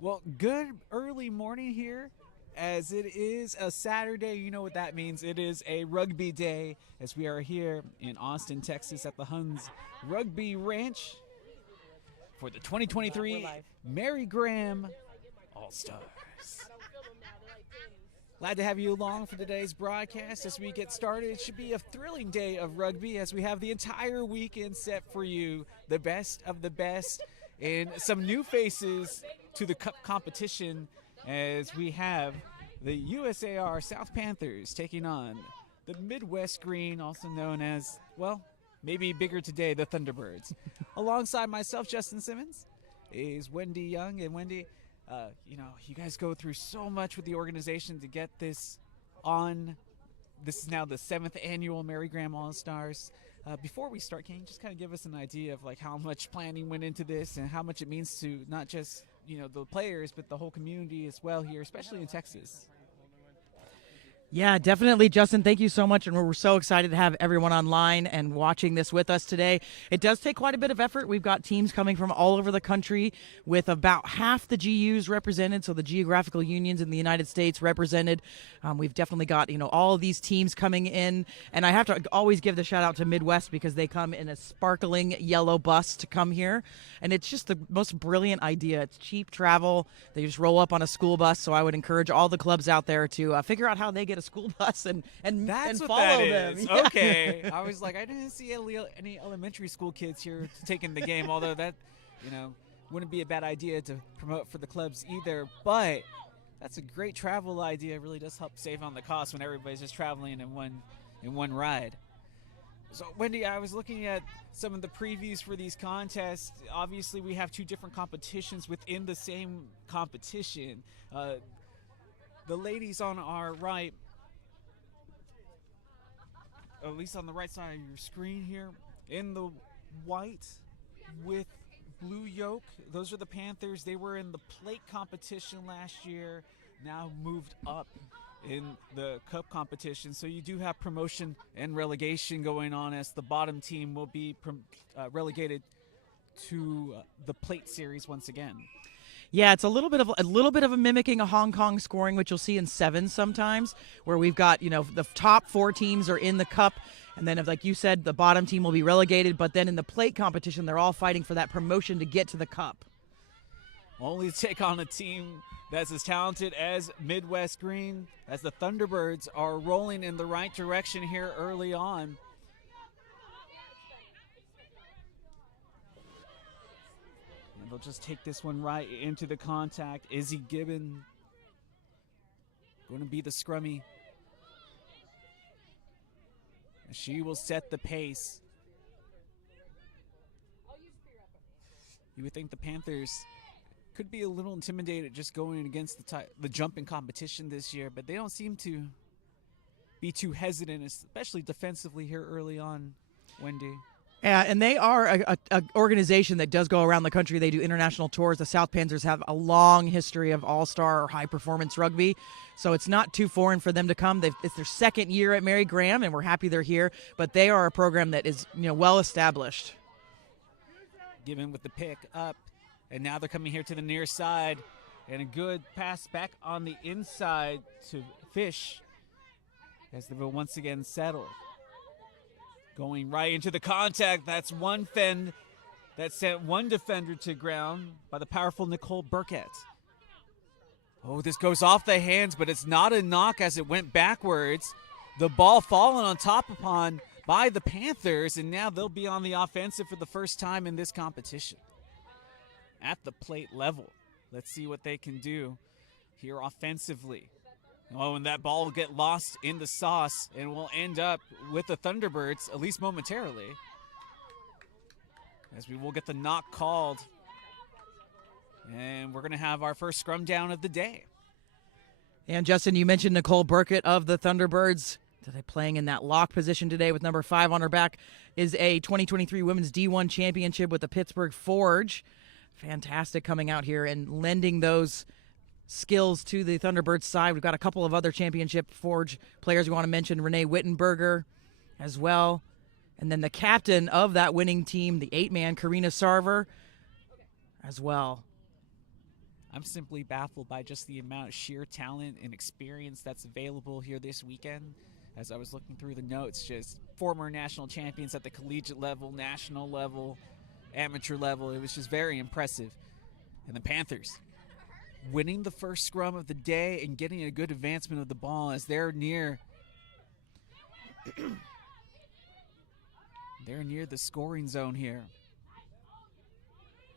Well, good early morning here. As it is a Saturday, you know what that means. It is a rugby day as we are here in Austin, Texas at the Huns Rugby Ranch for the We're 2023 live. Mary Graham All Stars. Glad to have you along for today's broadcast as we get started. It should be a thrilling day of rugby as we have the entire weekend set for you. The best of the best and some new faces to the Cup competition as we have the USAR South Panthers taking on the Midwest Green, also known as, well, maybe bigger today, the Thunderbirds. Alongside myself, Justin Simmons, is Wendy Young. And Wendy, you guys go through so much with the organization to get this on. This is now the 7th annual Mary Graham All Stars. Before we start, can you just kind of give us an idea of like how much planning went into this and how much it means to not just the players but the whole community as well here, especially in Texas? Yeah, definitely, Justin. Thank you so much. And we're so excited to have everyone online and watching this with us today. It does take quite a bit of effort. We've got teams coming from all over the country with about half the GUs represented, so the geographical unions in the United States represented. We've definitely got, all of these teams coming in. And I have to always give the shout out to Midwest because they come in a sparkling yellow bus to come here. And it's just the most brilliant idea. It's cheap travel. They just roll up on a school bus. So I would encourage all the clubs out there to figure out how they get a school bus and That's what follow that them. is. Yeah. Okay. I was like, I didn't see any elementary school kids here taking the game, although that, wouldn't be a bad idea to promote for the clubs either. But that's a great travel idea. It really does help save on the cost when everybody's just traveling in one ride. So, Wendy, I was looking at some of the previews for these contests. Obviously, we have two different competitions within the same competition. The ladies on our right, at least on the right side of your screen here, in the white with blue yoke, those are the Panthers. They were in the plate competition last year, now moved up in the cup competition. So you do have promotion and relegation going on as the bottom team will be relegated to the plate series once again. Yeah, it's a little bit of a mimicking a Hong Kong scoring, which you'll see in sevens sometimes, where we've got the top four teams are in the cup, and then if, like you said, the bottom team will be relegated. But then in the plate competition, they're all fighting for that promotion to get to the cup. Only to take on a team that's as talented as Midwest Green, as the Thunderbirds are rolling in the right direction here early on. And they'll just take this one right into the contact. Izzy Gibbon going to be the scrummy. She will set the pace. You would think the Panthers could be a little intimidated just going against the jumping competition this year, but they don't seem to be too hesitant, especially defensively here early on, Wendy. Yeah, and they are a organization that does go around the country. They do international tours. The South Panthers have a long history of all-star or high-performance rugby, so it's not too foreign for them to come. It's their second year at Mary Graham, and we're happy they're here. But they are a program that is well established. Given with the pick up, and now they're coming here to the near side, and a good pass back on the inside to Fish as they will once again settle. Going right into the contact. That's one fend that sent one defender to ground by the powerful Nicole Burkett. Oh, this goes off the hands, but it's not a knock as it went backwards. The ball fallen on top upon by the Panthers, and now they'll be on the offensive for the first time in this competition. At the plate level. Let's see what they can do here offensively. Oh, and that ball will get lost in the sauce and will end up with the Thunderbirds, at least momentarily, as we will get the knock called. And we're going to have our first scrum down of the day. And Justin, you mentioned Nicole Burkett of the Thunderbirds. Today playing in that lock position today with number 5 on her back is a 2023 Women's D1 Championship with the Pittsburgh Forge. Fantastic coming out here and lending those skills to the Thunderbirds side. We've got a couple of other championship Forge players we want to mention. Renee Wittenberger as well. And then the captain of that winning team, the 8-man, Karina Sarver, as well. I'm simply baffled by just the amount of sheer talent and experience that's available here this weekend. As I was looking through the notes, just former national champions at the collegiate level, national level, amateur level. It was just very impressive. And the Panthers winning the first scrum of the day and getting a good advancement of the ball as they're near the scoring zone here.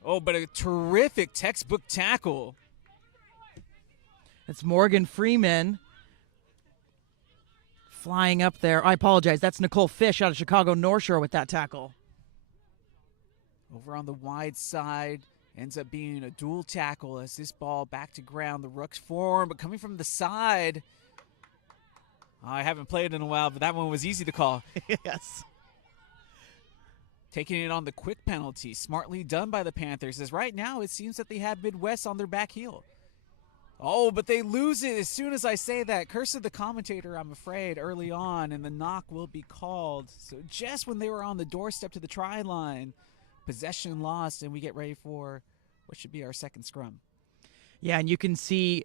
Oh, but a terrific textbook tackle. It's Morgan Freeman flying up there. I apologize. That's Nicole Fish out of Chicago North Shore with that tackle. Over on the wide side, ends up being a dual tackle as this ball back to ground. The Rooks form, but coming from the side. I haven't played in a while, but that one was easy to call. Yes. Taking it on the quick penalty. Smartly done by the Panthers, as right now it seems that they have Midwest on their back heel. Oh, but they lose it as soon as I say that. Curse of the commentator, I'm afraid, early on, and the knock will be called. So just when they were on the doorstep to the try line, possession lost, and we get ready for what should be our second scrum. Yeah, and you can see,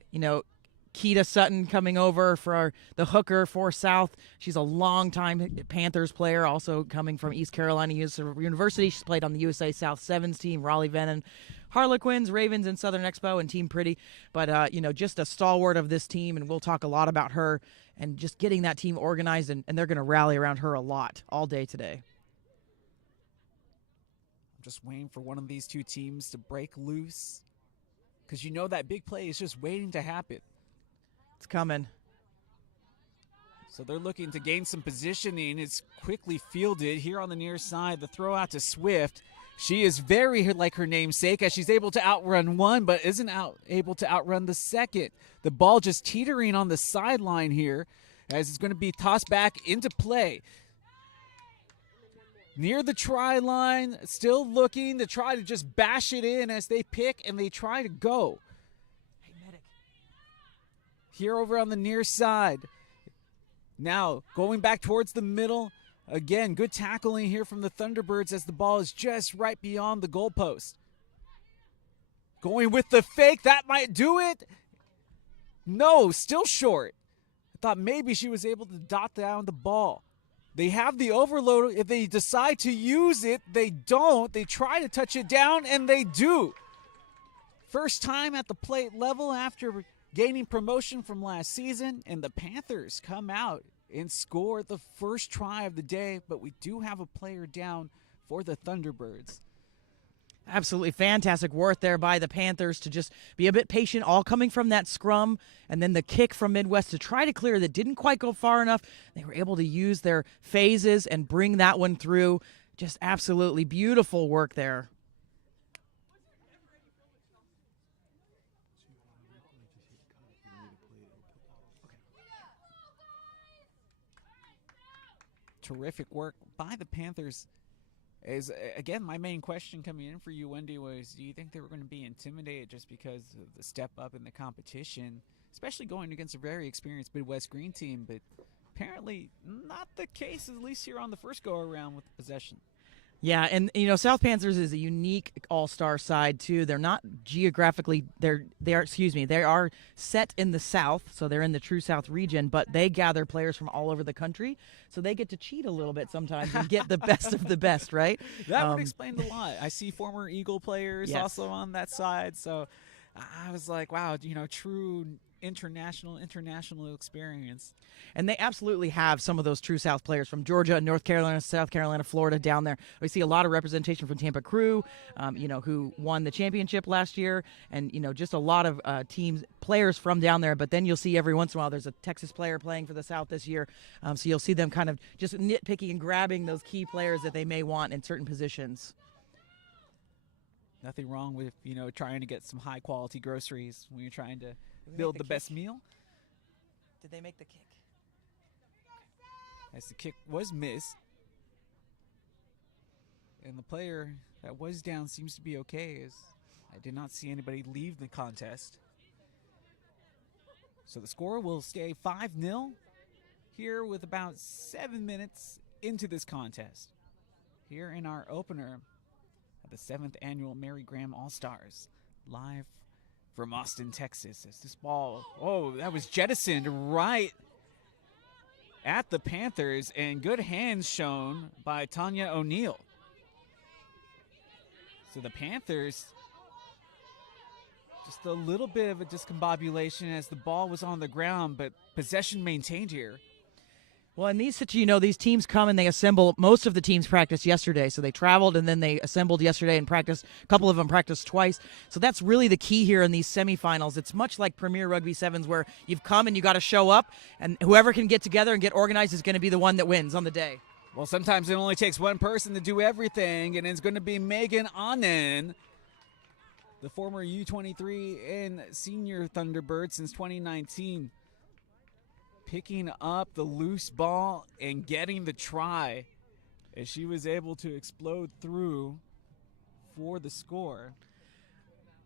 Keita Sutton coming over for the hooker for South. She's a longtime Panthers player, also coming from East Carolina University. She's played on the USA South Sevens team, Raleigh Venom, Harlequins, Ravens, and Southern Expo, and Team Pretty. But, just a stalwart of this team, and we'll talk a lot about her and just getting that team organized, and they're going to rally around her a lot all day today. I'm just waiting for one of these two teams to break loose because that big play is just waiting to happen. It's coming. So they're looking to gain some positioning. It's quickly fielded here on the near side. The throw out to Swift. She is very like her namesake as she's able to outrun one, but isn't able to outrun the second. The ball just teetering on the sideline here as it's going to be tossed back into play. Near the try line, still looking to try to just bash it in as they pick and they try to go. Here over on the near side. Now going back towards the middle. Again, good tackling here from the Thunderbirds as the ball is just right beyond the goalpost. Going with the fake. That might do it. No, still short. I thought maybe she was able to dot down the ball. They have the overload. If they decide to use it, they don't. They try to touch it down, and they do. First time at the plate level after gaining promotion from last season, and the Panthers come out and score the first try of the day, but we do have a player down for the Thunderbirds. Absolutely fantastic work there by the Panthers to just be a bit patient, all coming from that scrum, and then the kick from Midwest to try to clear that didn't quite go far enough. They were able to use their phases and bring that one through. Just absolutely beautiful work there. Terrific work by the Panthers. Is again, my main question coming in for you, Wendy, was do you think they were going to be intimidated just because of the step up in the competition, especially going against a very experienced Midwest Green team? But apparently not the case, at least here on the first go around with the possession. Yeah, and South Panthers is a unique all-star side too. They're not geographically they are set in the South, so they're in the true South region, but they gather players from all over the country, so they get to cheat a little bit sometimes and get the best of the best, right? That would explain a lot. I see former Eagle players also on that side, so I was like, wow, true international experience. And they absolutely have some of those true South players from Georgia, North Carolina, South Carolina, Florida down there. We see a lot of representation from Tampa Crew, who won the championship last year, and just a lot of players from down there. But then you'll see every once in a while there's a Texas player playing for the South this year, so you'll see them kind of just nitpicking and grabbing those key players that they may want in certain positions. Nothing wrong with trying to get some high quality groceries when you're trying to build the best meal. Did they make the kick? As the kick was missed. And the player that was down seems to be okay, as I did not see anybody leave the contest. So the score will stay 5-0 here with about 7 minutes into this contest. Here in our opener at the 7th annual Mary Graham All-Stars, live from Austin, Texas. As this ball, that was jettisoned right at the Panthers, and good hands shown by Tanya O'Neill. So the Panthers, just a little bit of a discombobulation as the ball was on the ground, but possession maintained here. Well, in these these teams come and they assemble. Most of the teams practiced yesterday, so they traveled and then they assembled yesterday and practiced. A couple of them practiced twice. So that's really the key here in these semifinals. It's much like Premier Rugby Sevens, where you've come and you got to show up, and whoever can get together and get organized is going to be the one that wins on the day. Well, sometimes it only takes one person to do everything, and it's going to be Megan Annen, the former U23 and senior Thunderbird since 2019. Picking up the loose ball and getting the try as she was able to explode through for the score.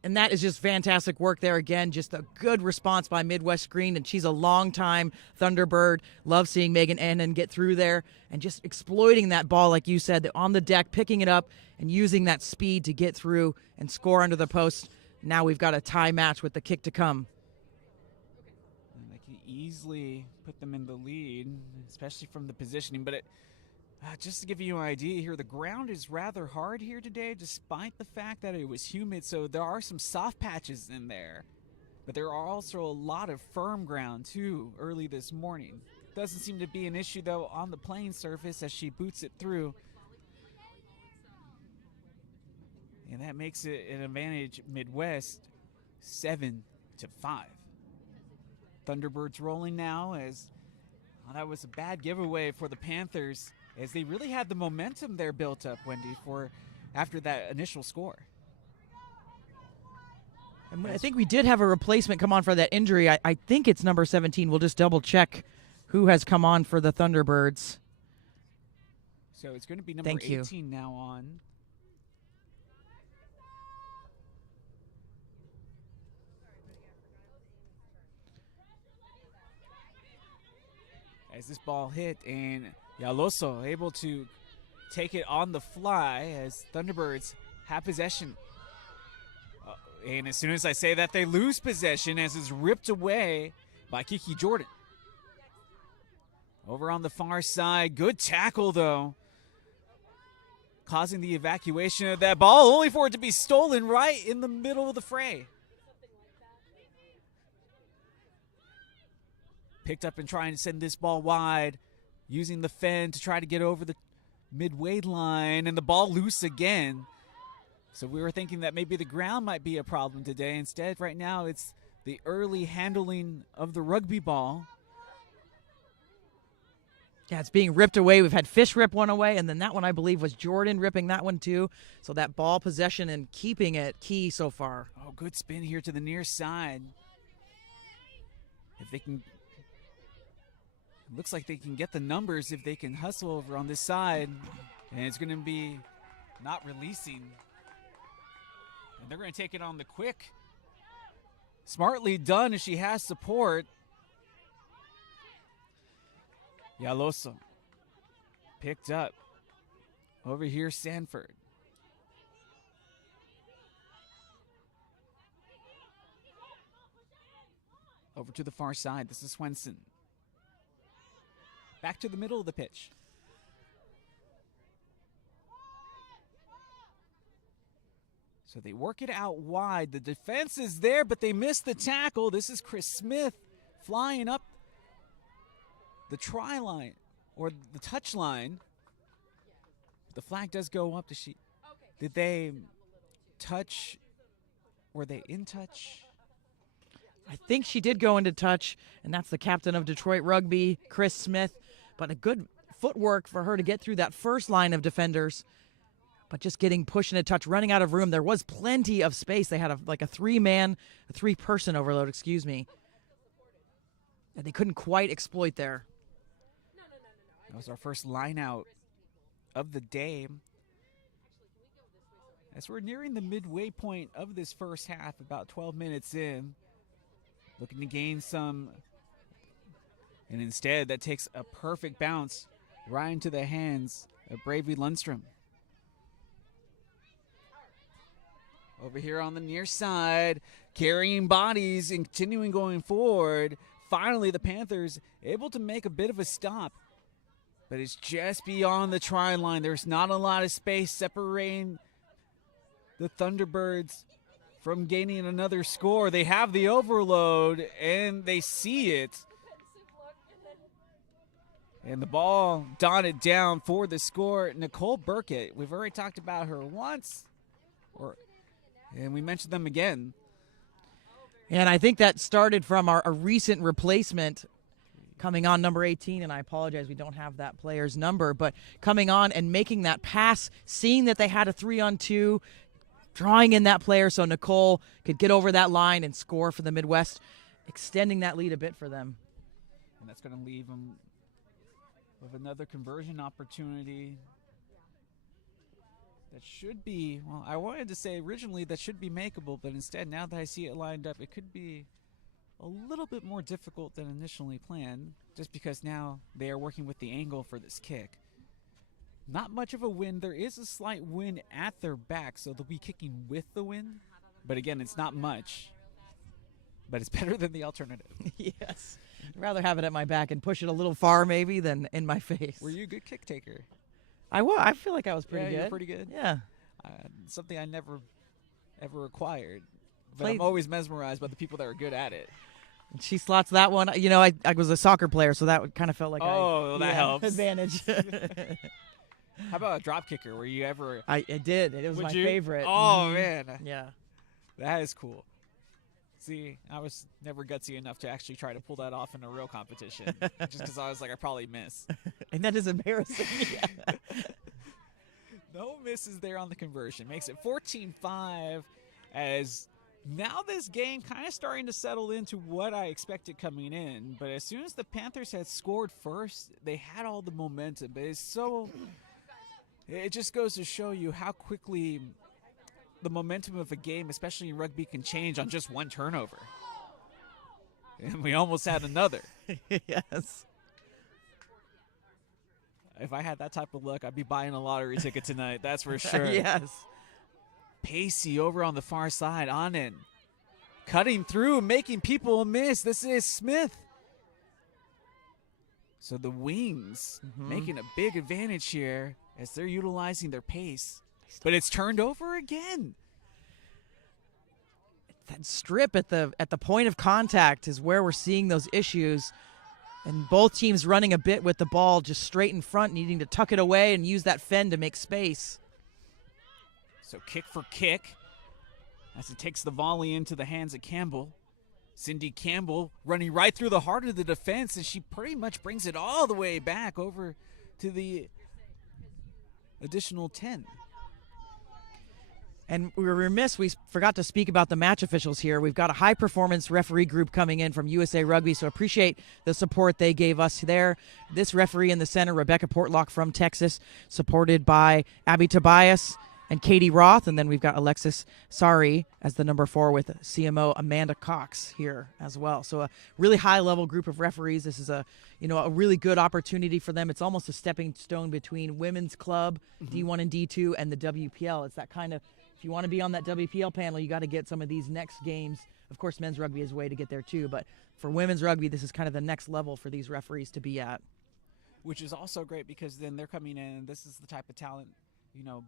And that is just fantastic work there again. Just a good response by Midwest Green, and she's a long-time Thunderbird. Love seeing Megan Annan get through there and just exploiting that ball, like you said, on the deck, picking it up and using that speed to get through and score under the post. Now we've got a tie match with the kick to come. Easily put them in the lead, especially from the positioning. But just to give you an idea here, the ground is rather hard here today, despite the fact that it was humid. So there are some soft patches in there, but there are also a lot of firm ground too early this morning. Doesn't seem to be an issue though on the playing surface as she boots it through, and that makes it an advantage Midwest 7-5. Thunderbirds rolling now as that was a bad giveaway for the Panthers, as they really had the momentum there built up, Wendy, for after that initial score. And I think we did have a replacement come on for that injury. I think it's number 17. We'll just double check who has come on for the Thunderbirds. So it's going to be number 18 now on. As this ball hit, and Yaloso able to take it on the fly as Thunderbirds have possession. And as soon as I say that, they lose possession as it's ripped away by Kiki Jordan. Over on the far side, good tackle though, causing the evacuation of that ball, only for it to be stolen right in the middle of the fray. Picked up and trying to send this ball wide, using the fend to try to get over the midway line, and the ball loose again. So we were thinking that maybe the ground might be a problem today. Instead, right now, it's the early handling of the rugby ball. Yeah, it's being ripped away. We've had Fish rip one away, and then that one, I believe, was Jordan ripping that one too. So that ball possession and keeping it key so far. Oh, good spin here to the near side. If they can... Looks like they can get the numbers if they can hustle over on this side. And it's going to be not releasing. And they're going to take it on the quick. Smartly done as she has support. Yaloso picked up. Over here, Sanford. Over to the far side. This is Swenson. Back to the middle of the pitch. So they work it out wide. The defense is there, but they miss the tackle. This is Chris Smith flying up the try line, or the touch line. The flag does go up. Did they touch? Were they in touch? I think she did go into touch, and that's the captain of Detroit Rugby, Chris Smith. But a good footwork for her to get through that first line of defenders. But just getting pushed into touch, running out of room. There was plenty of space. They had a three-person overload, excuse me. And they couldn't quite exploit there. That was our first line out of the day. As we're nearing the midway point of this first half, about 12 minutes in. Looking to gain some, and instead that takes a perfect bounce right into the hands of Bravely Lundstrom. Over here on the near side, carrying bodies and continuing going forward. Finally, the Panthers able to make a bit of a stop, but it's just beyond the try line. There's not a lot of space separating the Thunderbirds from gaining another score. They have the overload, and they see it. And the ball dotted down for the score. Nicole Burkett, we've already talked about her once, and we mentioned them again. And I think that started from a recent replacement coming on, number 18, and I apologize, we don't have that player's number, but coming on and making that pass, seeing that they had a 3-on-2, drawing in that player so Nicole could get over that line and score for the Midwest, extending that lead a bit for them. And that's going to leave them with another conversion opportunity. That should be, well, I wanted to say originally that should be makeable, but instead, now that I see it lined up, it could be a little bit more difficult than initially planned, just because now they are working with the angle for this kick. Not much of a wind. There is a slight wind at their back, so they'll be kicking with the wind. But again, it's not much. But it's better than the alternative. Yes. I'd rather have it at my back and push it a little far maybe than in my face. Were you a good kick taker? I feel like I was pretty good. You're pretty good? Yeah. Something I never, ever acquired. But I'm always mesmerized by the people that are good at it. She slots that one. You know, I was a soccer player, so that kind of felt like that helps. Advantage. How about a drop kicker? Were you ever? I did. It was my favorite. Oh, man. Yeah. That is cool. See, I was never gutsy enough to actually try to pull that off in a real competition, just because I was like, I probably miss. And that is embarrassing. Yeah. No misses there on the conversion. Makes it 14-5 as now this game kind of starting to settle into what I expected coming in. But as soon as the Panthers had scored first, they had all the momentum. But it just goes to show you how quickly the momentum of a game, especially in rugby, can change on just one turnover. And we almost had another. Yes. If I had that type of luck, I'd be buying a lottery ticket tonight. That's for sure. Yes. Pacey over on the far side, on in. Cutting through, making people miss. This is Smith. So the Wings making a big advantage here as they're utilizing their pace. But it's turned over again. That strip at the point of contact is where we're seeing those issues. And both teams running a bit with the ball just straight in front, needing to tuck it away and use that fend to make space. So kick for kick as it takes the volley into the hands of Campbell. Cindy Campbell running right through the heart of the defense, and she pretty much brings it all the way back over to the additional 10. And we were remiss, we forgot to speak about the match officials here. We've got a high-performance referee group coming in from USA Rugby, so appreciate the support they gave us there. This referee in the center, Rebecca Portlock from Texas, supported by Abby Tobias and Katie Roth, and then we've got Alexis Sari as the number 4 with CMO Amanda Cox here as well. So a really high-level group of referees. This is a really good opportunity for them. It's almost a stepping stone between women's club, D1 and D2, and the WPL. It's that kind of, if you want to be on that WPL panel, you got to get some of these next games. Of course, men's rugby is a way to get there too, but for women's rugby, this is kind of the next level for these referees to be at. Which is also great because then they're coming in, and this is the type of talent,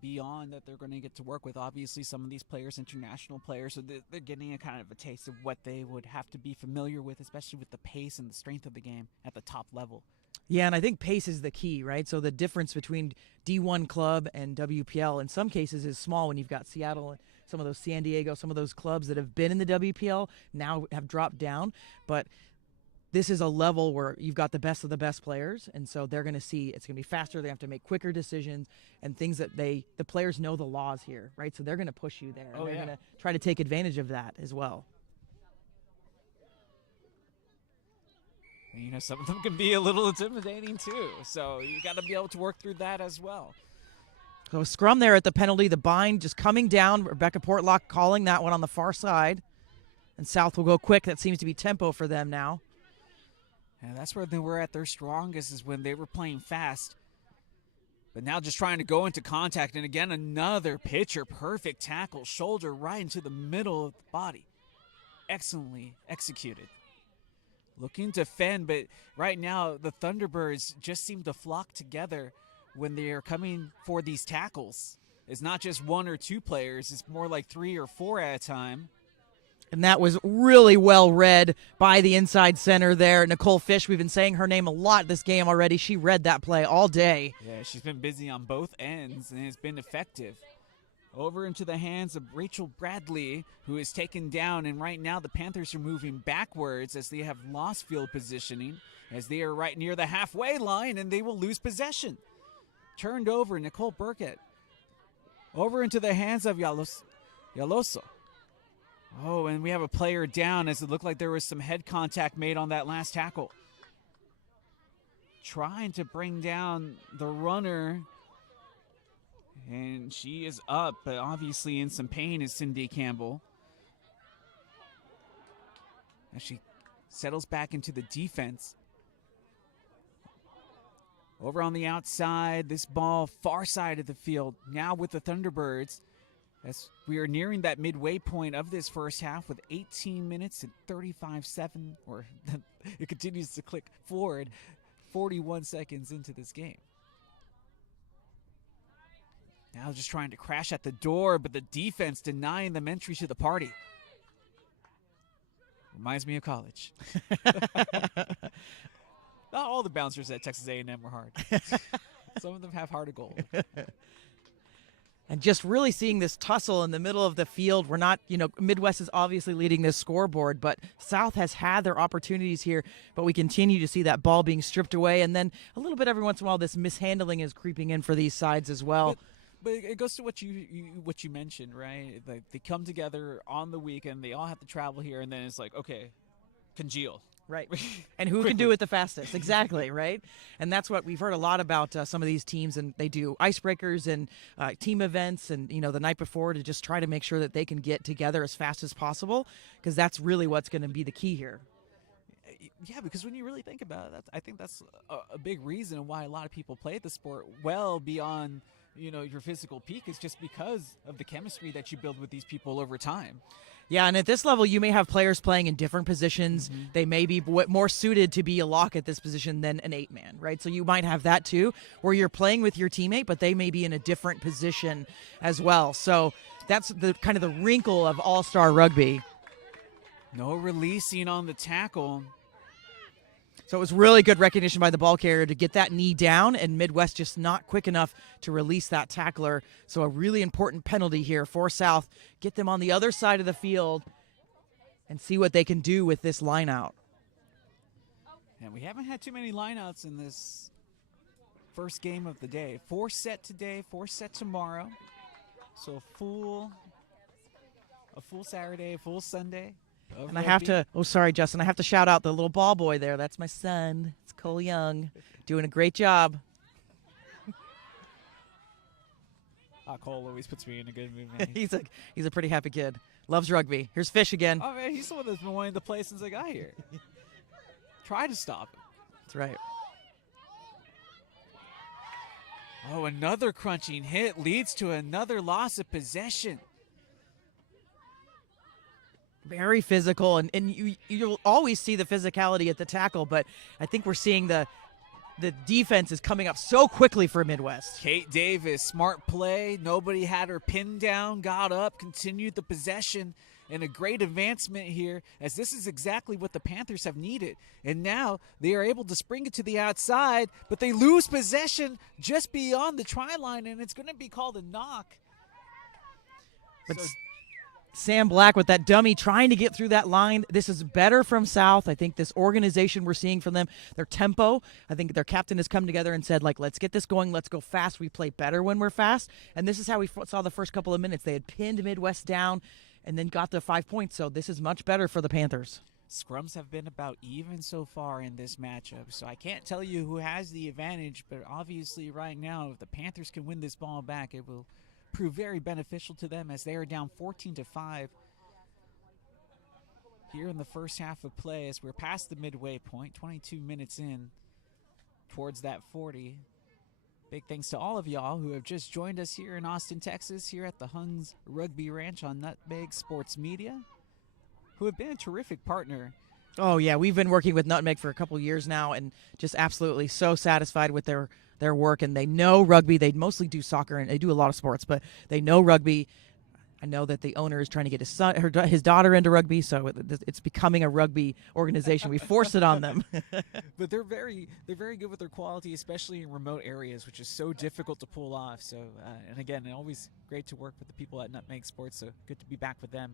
beyond that they're going to get to work with. Obviously, some of these players, international players, so they're getting a kind of a taste of what they would have to be familiar with, especially with the pace and the strength of the game at the top level. Yeah, and I think pace is the key, right? So the difference between D1 club and WPL in some cases is small when you've got Seattle and some of those San Diego, some of those clubs that have been in the WPL now have dropped down. But this is a level where you've got the best of the best players, and so they're going to see it's going to be faster. They have to make quicker decisions and things that the players know the laws here, right? So they're going to push you there. They're going to try to take advantage of that as well. Some of them can be a little intimidating too, so you got to be able to work through that as well. So a scrum there at the penalty, the bind just coming down. Rebecca Portlock calling that one on the far side. And South will go quick. That seems to be tempo for them now. And that's where they were at their strongest, is when they were playing fast. But now just trying to go into contact. And again, another pitcher, perfect tackle, shoulder right into the middle of the body. excellently executed. Looking to fend, but right now the Thunderbirds just seem to flock together when they are coming for these tackles. It's not just one or two players, it's more like 3 or 4 at a time. And that was really well read by the inside center there, Nicole Fish. We've been saying her name a lot this game already. She read that play all day. Yeah, she's been busy on both ends, and it's been effective. Over into the hands of Rachel Bradley, who is taken down, and right now the Panthers are moving backwards as they have lost field positioning, as they are right near the halfway line, and they will lose possession. Turned over, Nicole Burkett. Over into the hands of Yaloso. Oh, and we have a player down as it looked like there was some head contact made on that last tackle. Trying to bring down the runner. And she is up, but obviously in some pain is Cindy Campbell. As she settles back into the defense. Over on the outside, this ball far side of the field. Now with the Thunderbirds. As we are nearing that midway point of this first half with 18 minutes and 35-7, or it continues to click forward, 41 seconds into this game. Now just trying to crash at the door, but the defense denying them entry to the party. Reminds me of college. Not all the bouncers at Texas A&M are hard. Some of them have heart of gold. And just really seeing this tussle in the middle of the field. We're not, Midwest is obviously leading this scoreboard, but South has had their opportunities here, but we continue to see that ball being stripped away. And then a little bit every once in a while, this mishandling is creeping in for these sides as well. But it goes to what you mentioned, right? Like they come together on the weekend, they all have to travel here, and then it's like, okay, congeal. Right. And who can do it the fastest? Exactly, right? And that's what we've heard a lot about some of these teams, and they do icebreakers and team events and, the night before to just try to make sure that they can get together as fast as possible, because that's really what's going to be the key here. Yeah, because when you really think about it, I think that's a big reason why a lot of people play the sport well beyond, your physical peak, is just because of the chemistry that you build with these people over time. Yeah, and at this level, you may have players playing in different positions. Mm-hmm. They may be more suited to be a lock at this position than an 8-man, right? So you might have that too, where you're playing with your teammate, but they may be in a different position as well. So that's the kind of the wrinkle of all-star rugby. No releasing on the tackle. So it was really good recognition by the ball carrier to get that knee down, and Midwest just not quick enough to release that tackler. So a really important penalty here for South. Get them on the other side of the field and see what they can do with this line out. And we haven't had too many lineouts in this first game of the day. 4 set today, 4 set tomorrow. So a full Saturday, a full Sunday. And I have to, sorry, Justin, I have to shout out the little ball boy there. That's my son. It's Cole Young, doing a great job. Cole always puts me in a good mood, man. he's a pretty happy kid. Loves rugby. Here's Fish again. Oh, man, he's the one that's been wanting to play since I got here. Try to stop him. That's right. Oh, another crunching hit leads to another loss of possession. Very physical, and you'll always see the physicality at the tackle, but I think we're seeing the defense is coming up so quickly for Midwest. Kate Davis, smart play. Nobody had her pinned down, got up, continued the possession, and a great advancement here, as this is exactly what the Panthers have needed. And now they are able to spring it to the outside, but they lose possession just beyond the try line, and it's going to be called a knock. But Sam Black with that dummy trying to get through that line. This is better from South. I think this organization we're seeing from them, their tempo, I think their captain has come together and said, let's get this going. Let's go fast. We play better when we're fast. And this is how we saw the first couple of minutes. They had pinned Midwest down and then got the 5 points. So this is much better for the Panthers. Scrums have been about even so far in this matchup. So I can't tell you who has the advantage, but obviously right now, if the Panthers can win this ball back, it will prove very beneficial to them as they are down 14-5 here in the first half of play, as we're past the midway point, 22 minutes in towards that 40. Big thanks to all of y'all who have just joined us here in Austin, Texas, here at the Hungs Rugby Ranch on Nutmeg Sports Media. who have been a terrific partner. Oh, yeah. We've been working with Nutmeg for a couple years now and just absolutely so satisfied with their work. And they know rugby. They mostly do soccer, and they do a lot of sports, but they know rugby. I know that the owner is trying to get his daughter into rugby, so it's becoming a rugby organization. We forced it on them. But they're very good with their quality, especially in remote areas, which is so difficult to pull off. So, and again, always great to work with the people at Nutmeg Sports. So good to be back with them.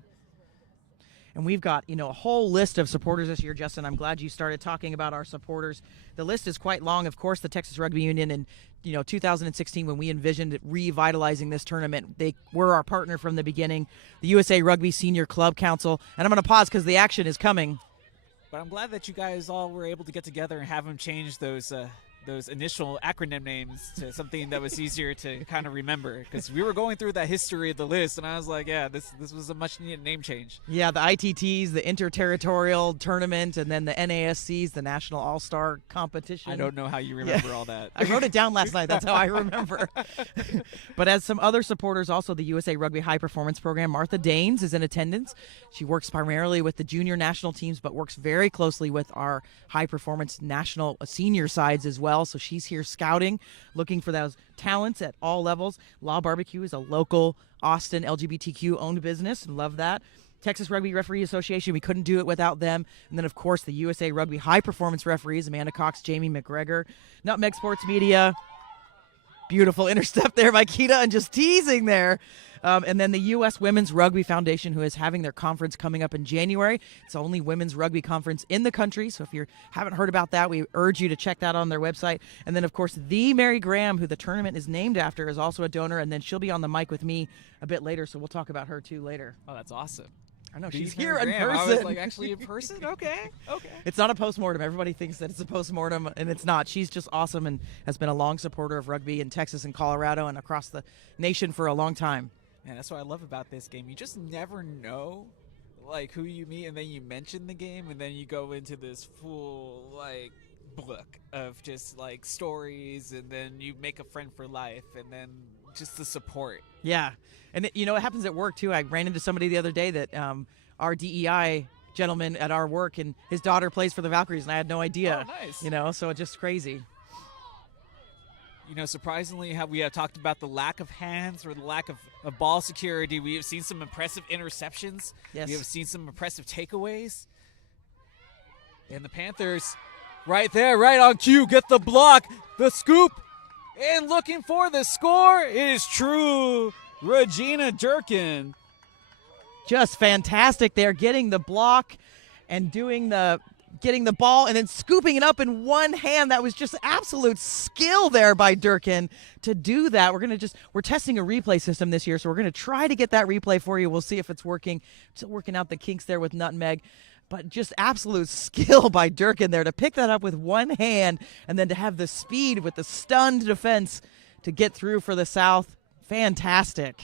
And we've got, a whole list of supporters this year, Justin. I'm glad you started talking about our supporters. The list is quite long. Of course, the Texas Rugby Union in 2016, when we envisioned revitalizing this tournament, they were our partner from the beginning. The USA Rugby Senior Club Council. And I'm going to pause because the action is coming. But I'm glad that you guys all were able to get together and have them change those initial acronym names to something that was easier to kind of remember, because we were going through that history of the list and I was like, yeah, this was a much needed name change. Yeah, the ITTs, the Interterritorial Tournament, and then the NASCs, the National All-Star Competition. I don't know how you remember all that. I wrote it down last night. That's how I remember. But as some other supporters, also the USA Rugby High Performance Program, Martha Daines is in attendance. She works primarily with the junior national teams, but works very closely with our high performance national senior sides as well. So she's here scouting, looking for those talents at all levels. Law Barbecue is a local Austin LGBTQ owned business. Love that. Texas Rugby Referee Association, we couldn't do it without them. And then, of course, the USA Rugby High Performance Referees, Amanda Cox, Jamie McGregor, Nutmeg Sports Media. Beautiful intercept there by Keita, and just teasing there. And then the U.S. Women's Rugby Foundation, who is having their conference coming up in January. It's the only women's rugby conference in the country. So if you haven't heard about that, we urge you to check that on their website. And then, of course, the Mary Graham, who the tournament is named after, is also a donor. And then she'll be on the mic with me a bit later, so we'll talk about her, too, later. Oh, that's awesome. I know, Who's she's here Mary in Graham? person. I was like, actually in person? Okay. It's not a postmortem. Everybody thinks that it's a postmortem, and it's not. She's just awesome and has been a long supporter of rugby in Texas and Colorado and across the nation for a long time. Man, that's what I love about this game. You just never know, like, who you meet, and then you mention the game, and then you go into this full, like, book of just, like, stories, and then you make a friend for life, and then just the support. Yeah. And, it happens at work, too. I ran into somebody the other day that our DEI gentleman at our work, and his daughter plays for the Valkyries, and I had no idea. Oh, nice. So it's just crazy. Surprisingly, how we have talked about the lack of hands or the lack of ball security. We have seen some impressive interceptions. Yes. We have seen some impressive takeaways. And the Panthers, right there, right on cue, get the block, the scoop, and looking for the score. It is true. Regina Durkin. Just fantastic there, getting the block and getting the ball and then scooping it up in one hand. That was just absolute skill there by Durkin to do that. We're testing a replay system this year, so we're going to try to get that replay for you. We'll see if it's working. Still working out the kinks there with Nutmeg. But just absolute skill by Durkin there to pick that up with one hand and then to have the speed with the stunned defense to get through for the South. Fantastic.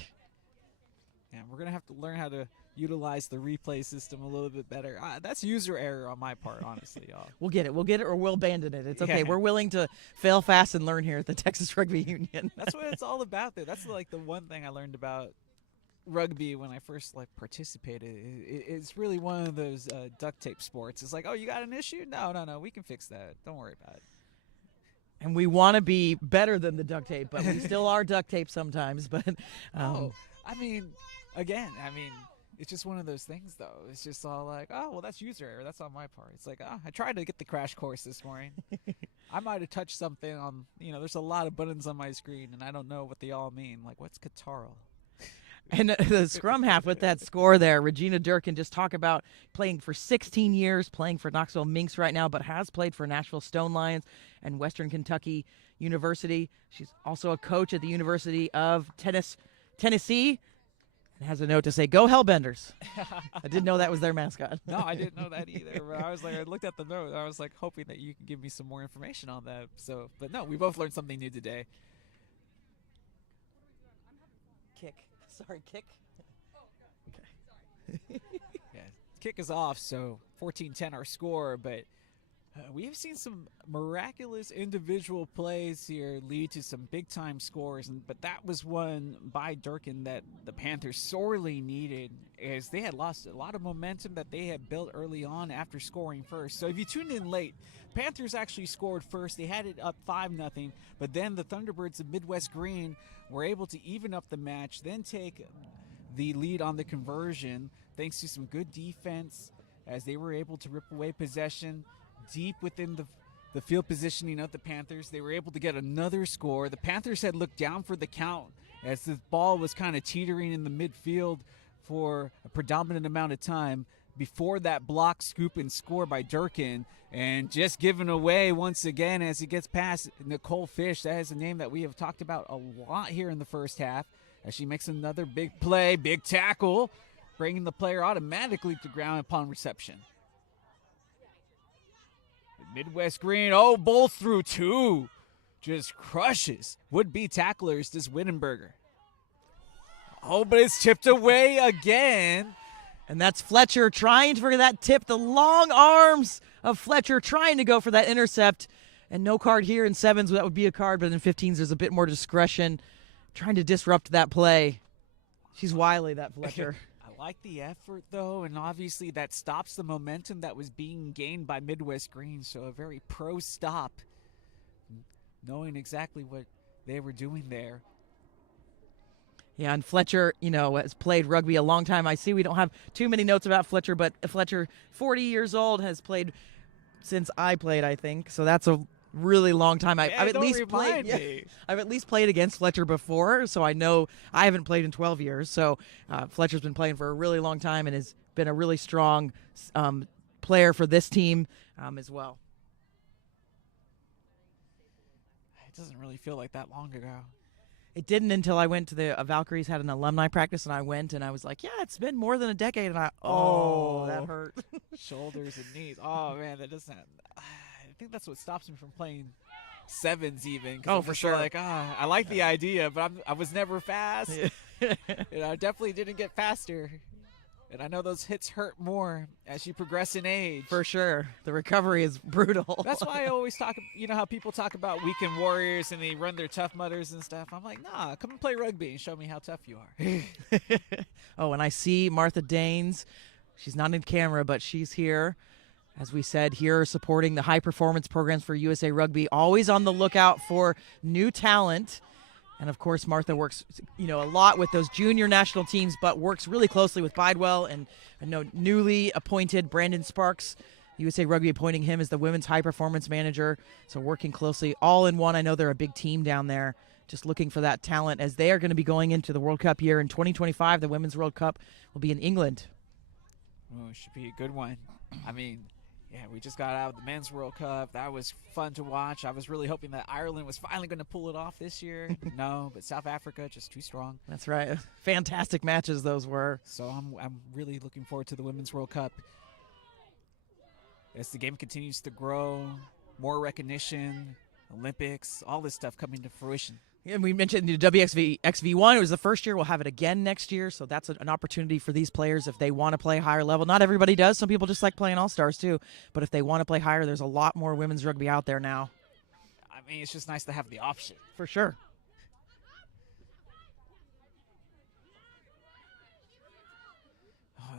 Yeah, we're going to have to learn how to utilize the replay system a little bit better. That's user error on my part, honestly, y'all. We'll get it or we'll abandon it. It's okay. Yeah. We're willing to fail fast and learn here at the Texas Rugby Union. That's what it's all about, though. That's like the one thing I learned about rugby when I first participated. It's really one of those duct tape sports. It's like, oh, you got an issue? No, we can fix that. Don't worry about it. And we want to be better than the duct tape, but we still are duct tape sometimes. But it's just one of those things, though. It's just all like, oh, well, that's user error. That's on my part. It's like, I tried to get the crash course this morning. I might have touched something on, there's a lot of buttons on my screen, and I don't know what they all mean. Like, what's Catarl? And the scrum half with that score there, Regina Durkin, just talk about playing for 16 years, playing for Knoxville Minks right now, but has played for Nashville Stone Lions and Western Kentucky University. She's also a coach at the University of Tennessee. And has a note to say, "Go Hellbenders." I didn't know that was their mascot. No, I didn't know that either. But I looked at the note. I was like hoping that you can give me some more information on that. So, but no, we both learned something new today. Kick. Yeah, kick is off. So 14-10 our score, but We've seen some miraculous individual plays here lead to some big-time scores, but that was one by Durkin that the Panthers sorely needed, as they had lost a lot of momentum that they had built early on after scoring first. So if you tuned in late, Panthers actually scored first. They had it up 5-0, but then the Thunderbirds of Midwest Green were able to even up the match, then take the lead on the conversion thanks to some good defense, as they were able to rip away possession deep within the field positioning of the Panthers. They were able to get another score. The Panthers had looked down for the count as the ball was kind of teetering in the midfield for a predominant amount of time before that block, scoop, and score by Durkin, and just given away once again as he gets past Nicole Fish. That is a name that we have talked about a lot here in the first half, as she makes another big play, big tackle, bringing the player automatically to ground upon reception. Midwest Green, both through two. Just crushes would-be tacklers, this Wittenberger. But it's tipped away again. And that's Fletcher trying for that tip. The long arms of Fletcher trying to go for that intercept. And no card here in sevens. That would be a card, but in 15s there's a bit more discretion. Trying to disrupt that play. She's wily, that Fletcher. I like the effort, though, and obviously that stops the momentum that was being gained by Midwest Green. So a very pro stop, knowing exactly what they were doing there. Yeah, and Fletcher, has played rugby a long time. I see we don't have too many notes about Fletcher, but Fletcher, 40 years old, has played since I played, I think. So that's a really long time. I've at least played. Yeah, I've at least played against Fletcher before, so I know I haven't played in 12 years. So Fletcher's been playing for a really long time and has been a really strong player for this team as well. It doesn't really feel like that long ago. It didn't until I went to the Valkyries had an alumni practice, and I went and I was like, yeah, it's been more than a decade, and that hurt. Shoulders and knees. Oh man, that doesn't. I think that's what stops me from playing sevens even. For sure. Like, I like the idea, but I was never fast. I definitely didn't get faster. And I know those hits hurt more as you progress in age. For sure. The recovery is brutal. That's why I always talk, how people talk about weekend warriors and they run their Tough Mudders and stuff. I'm like, nah, come and play rugby and show me how tough you are. And I see Martha Danes. She's not in camera, but she's here. As we said, here supporting the high performance programs for USA Rugby. Always on the lookout for new talent. And, of course, Martha works, a lot with those junior national teams, but works really closely with Bidewell and I know newly appointed Brandon Sparks, USA Rugby appointing him as the women's high-performance manager. So working closely all in one. I know they're a big team down there, just looking for that talent as they are going to be going into the World Cup year. In 2025, the Women's World Cup will be in England. Oh, it should be a good one. Yeah, we just got out of the Men's World Cup. That was fun to watch. I was really hoping that Ireland was finally going to pull it off this year. No, but South Africa just too strong. That's right. Fantastic matches those were. So I'm really looking forward to the Women's World Cup. As the game continues to grow, more recognition, Olympics, all this stuff coming to fruition. And we mentioned the XV1. It was the first year. We'll have it again next year. So that's an opportunity for these players if they want to play higher level. Not everybody does. Some people just like playing All-Stars too. But if they want to play higher, there's a lot more women's rugby out there now. It's just nice to have the option. For sure.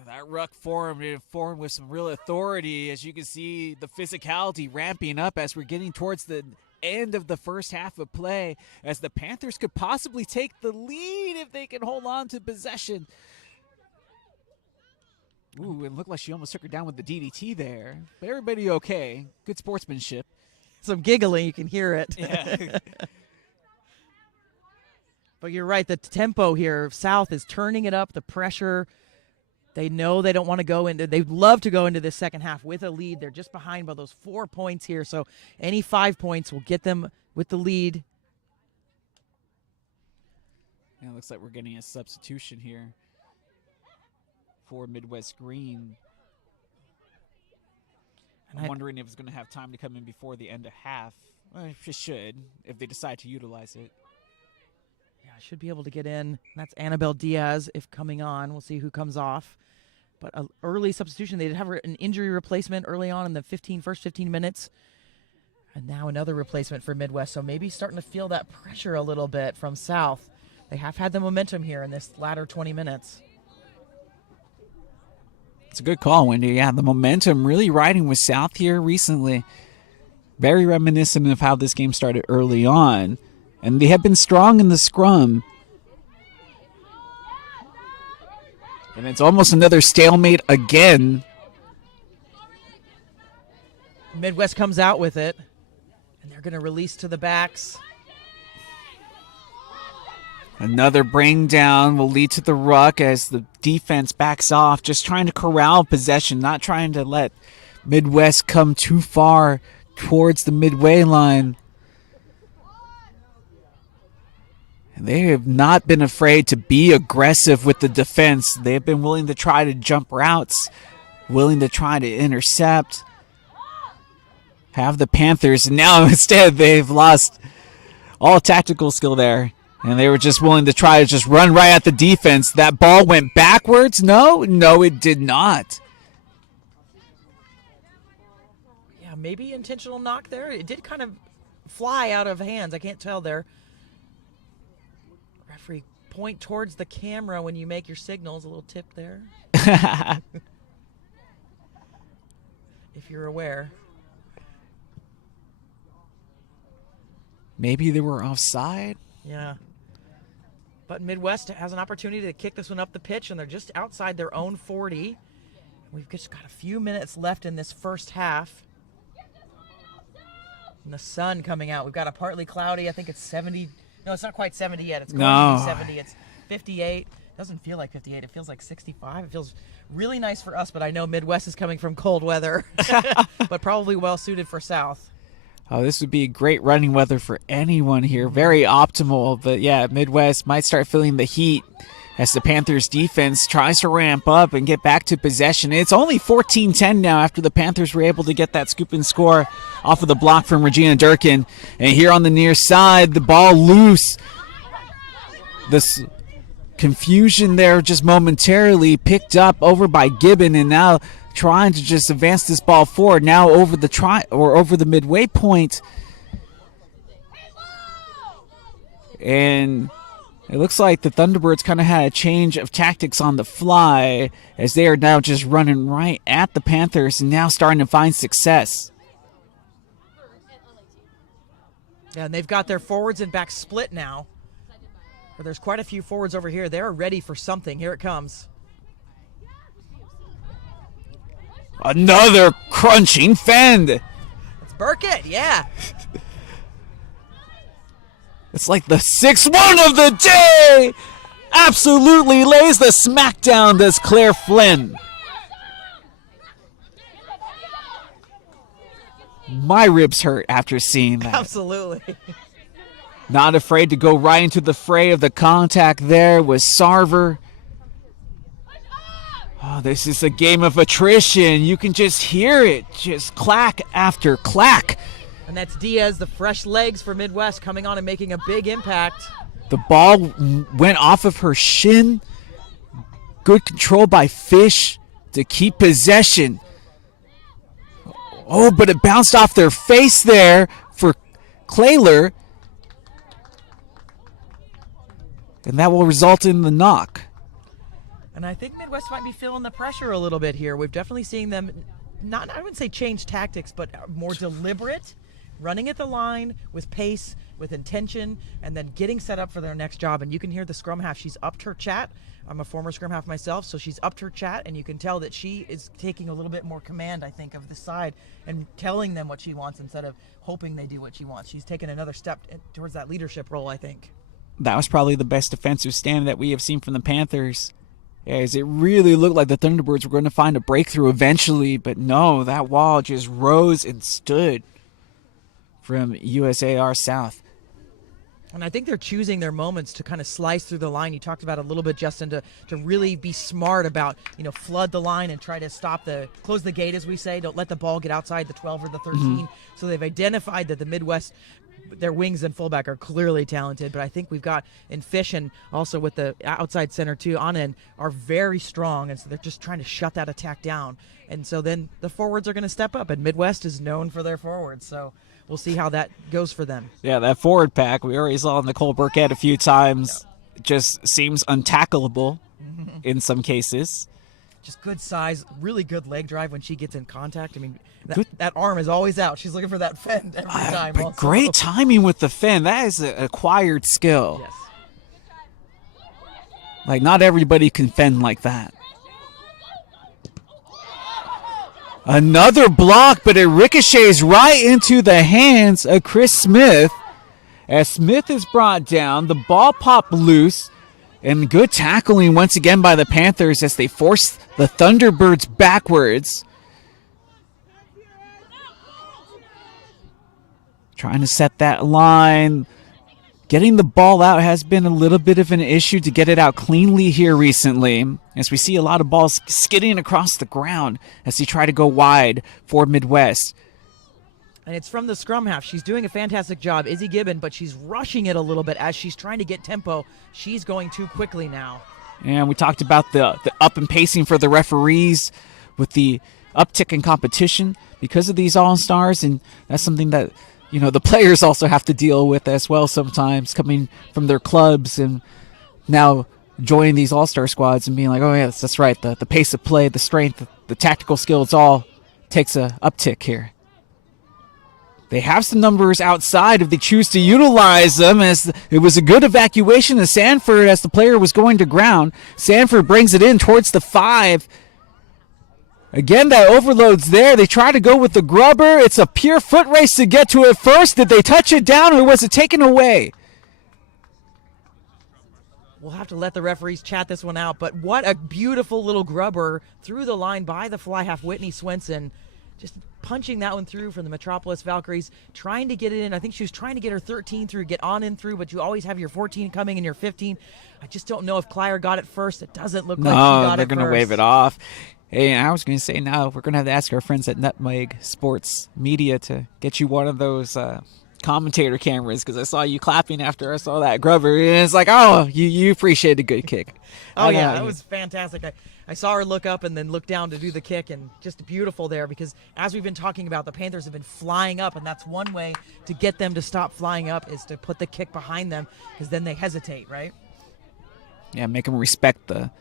That ruck formed with some real authority. As you can see, the physicality ramping up as we're getting towards the end of the first half of play, as the Panthers could possibly take the lead if they can hold on to possession. Ooh, it looked like she almost took her down with the DDT there. But everybody okay. Good sportsmanship. Some giggling, you can hear it. Yeah. But you're right, the tempo here, South is turning it up, the pressure. They know they don't want to go into – they'd love to go into this second half with a lead. They're just behind by those 4 points here, so any 5 points will get them with the lead. Yeah, it looks like we're getting a substitution here for Midwest Green. I'm wondering if it's going to have time to come in before the end of half. Well, it should, if they decide to utilize it. Yeah, I should be able to get in. That's Annabelle Diaz if coming on. We'll see who comes off. But an early substitution. They did have an injury replacement early on in the first 15 minutes. And now another replacement for Midwest. So maybe starting to feel that pressure a little bit from South. They have had the momentum here in this latter 20 minutes. It's a good call, Wendy. Yeah, the momentum really riding with South here recently. Very reminiscent of how this game started early on. And they have been strong in the scrum. And it's almost another stalemate again. Midwest comes out with it. And they're going to release to the backs. Another bring down will lead to the ruck as the defense backs off, just trying to corral possession, not trying to let Midwest come too far towards the midway line. And they have not been afraid to be aggressive with the defense. They have been willing to try to jump routes, willing to try to intercept, have the Panthers, and now instead they've lost all tactical skill there. And they were just willing to try to just run right at the defense. That ball went backwards? No, it did not. Yeah, maybe intentional knock there. It did kind of fly out of hands. I can't tell there. Referee, point towards the camera when you make your signals. A little tip there. If you're aware. Maybe they were offside? Yeah. But Midwest has an opportunity to kick this one up the pitch, and they're just outside their own 40. We've just got a few minutes left in this first half. And the sun coming out. We've got a partly cloudy. I think it's 70. No, it's not quite 70 yet. It's going to be 70. It's 58. Doesn't feel like 58. It feels like 65. It feels really nice for us, but I know Midwest is coming from cold weather, but probably well suited for South. Oh, this would be great running weather for anyone here. Very optimal. But, yeah, Midwest might start feeling the heat as the Panthers defense tries to ramp up and get back to possession. It's only 14-10 now after the Panthers were able to get that scoop and score off of the block from Regina Durkin. And here on the near side, the ball loose. This confusion there just momentarily picked up over by Gibbon, and now trying to just advance this ball forward, now over the midway point. And it looks like the Thunderbirds kind of had a change of tactics on the fly as they are now just running right at the Panthers and now starting to find success. Yeah, and they've got their forwards and backs split now. But there's quite a few forwards over here. They're ready for something. Here it comes. Another crunching fend. It's Burkett, yeah. It's like the 6-1 of the day. Absolutely lays the smackdown, does Claire Flynn. My ribs hurt after seeing that. Absolutely. Not afraid to go right into the fray of the contact there with Sarver. Oh, this is a game of attrition. You can just hear it, just clack after clack. And that's Diaz, the fresh legs for Midwest, coming on and making a big impact. The ball went off of her shin. Good control by Fish to keep possession. Oh, but it bounced off their face there for Clayler. And that will result in the knock. And I think Midwest might be feeling the pressure a little bit here. We've definitely seen them, I wouldn't say change tactics, but more deliberate, running at the line with pace, with intention, and then getting set up for their next job. And you can hear the scrum half. She's upped her chat. I'm a former scrum half myself, so she's upped her chat, and you can tell that she is taking a little bit more command, I think, of the side and telling them what she wants instead of hoping they do what she wants. She's taken another step towards that leadership role, I think. That was probably the best defensive stand that we have seen from the Panthers. As it really looked like the Thunderbirds were going to find a breakthrough eventually, but no, that wall just rose and stood from USAR South. And I think they're choosing their moments to kind of slice through the line. You talked about a little bit, Justin, to really be smart about, flood the line and try to close the gate, as we say. Don't let the ball get outside the 12 or the 13. So they've identified that the Midwest their wings and fullback are clearly talented, but I think we've got in Fish and also with the outside center too on end are very strong, and so they're just trying to shut that attack down. And so then the forwards are going to step up, and Midwest is known for their forwards, so we'll see how that goes for them. Yeah, that forward pack we already saw Nicole Burkett a few times. Just seems untackleable in some cases. Just good size, really good leg drive when she gets in contact. I mean, that arm is always out. She's looking for that fend every time. But great timing with the fend. That is an acquired skill. Yes. Like, not everybody can fend like that. Another block, but it ricochets right into the hands of Chris Smith. As Smith is brought down, the ball popped loose, and good tackling once again by the Panthers as they force the Thunderbirds backwards. Trying to set that line. Getting the ball out has been a little bit of an issue to get it out cleanly here recently, as we see a lot of balls skidding across the ground as they try to go wide for Midwest. And it's from the scrum half. She's doing a fantastic job, Izzy Gibbon, but she's rushing it a little bit as she's trying to get tempo. She's going too quickly now. And we talked about the up and pacing for the referees with the uptick in competition because of these All-Stars, and that's something that the players also have to deal with as well sometimes, coming from their clubs and now joining these All-Star squads and being like, oh, yeah, that's right. The pace of play, the strength, the tactical skill, it's all takes a uptick here. They have some numbers outside if they choose to utilize them, as it was a good evacuation of Sanford as the player was going to ground. Sanford brings it in towards the 5. Again, that overload's there. They try to go with the grubber. It's a pure foot race to get to it first. Did they touch it down, or was it taken away? We'll have to let the referees chat this one out, but what a beautiful little grubber through the line by the fly half, Whitney Swenson. Just punching that one through from the Metropolis Valkyries, trying to get it in. I think she was trying to get her 13 through, get on in through, but you always have your 14 coming and your 15. I just don't know if Clyer got it first. It doesn't look like she got it first. No, they're going to wave it off. Hey, and I was going to say now we're going to have to ask our friends at Nutmeg Sports Media to get you one of those commentator cameras, because I saw you clapping after I saw that grubber, and it's like, oh, you appreciate a good kick. Oh, yeah, that was fantastic. I saw her look up and then look down to do the kick, and just beautiful there, because as we've been talking about, the Panthers have been flying up, and that's one way to get them to stop flying up is to put the kick behind them, because then they hesitate, right? Yeah, make them respect the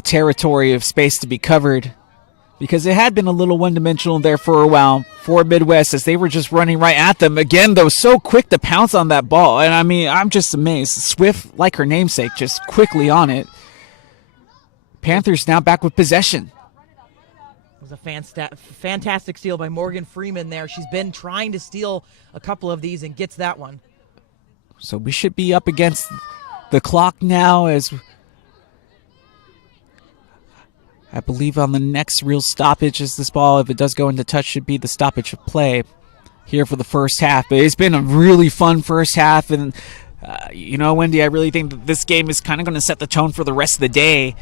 territory of space to be covered, because it had been a little one-dimensional there for a while for Midwest as they were just running right at them. Again, though, so quick to pounce on that ball, and I mean, I'm just amazed. Swift, like her namesake, just quickly on it. Panthers now back with possession. It was a fantastic steal by Morgan Freeman there. She's been trying to steal a couple of these and gets that one. So we should be up against the clock now, as I believe on the next real stoppage is this ball, if it does go into touch, should be the stoppage of play here for the first half. But it's been a really fun first half, and Wendy, I really think that this game is kind of going to set the tone for the rest of the day.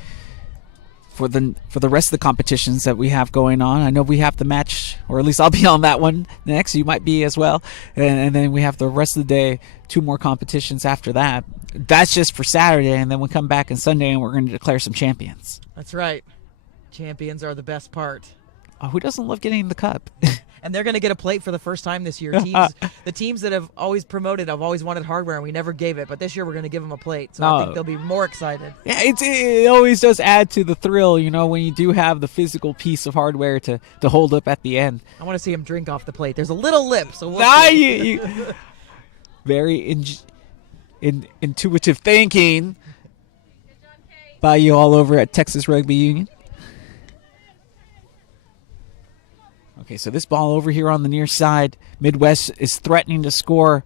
For the rest of the competitions that we have going on. I know we have the match, or at least I'll be on that one next. You might be as well. And then we have the rest of the day, 2 more competitions after that. That's just for Saturday, and then we'll come back on Sunday and we're going to declare some champions. That's right. Champions are the best part. Who doesn't love getting the cup? And they're going to get a plate for the first time this year. The teams that have always promoted have always wanted hardware, and we never gave it. But this year we're going to give them a plate, so I think they'll be more excited. Yeah, it always does add to the thrill, when you do have the physical piece of hardware to hold up at the end. I want to see them drink off the plate. There's a little lip, so we'll see. Very intuitive thinking by you all over at Texas Rugby Union. Okay, so this ball over here on the near side, Midwest is threatening to score.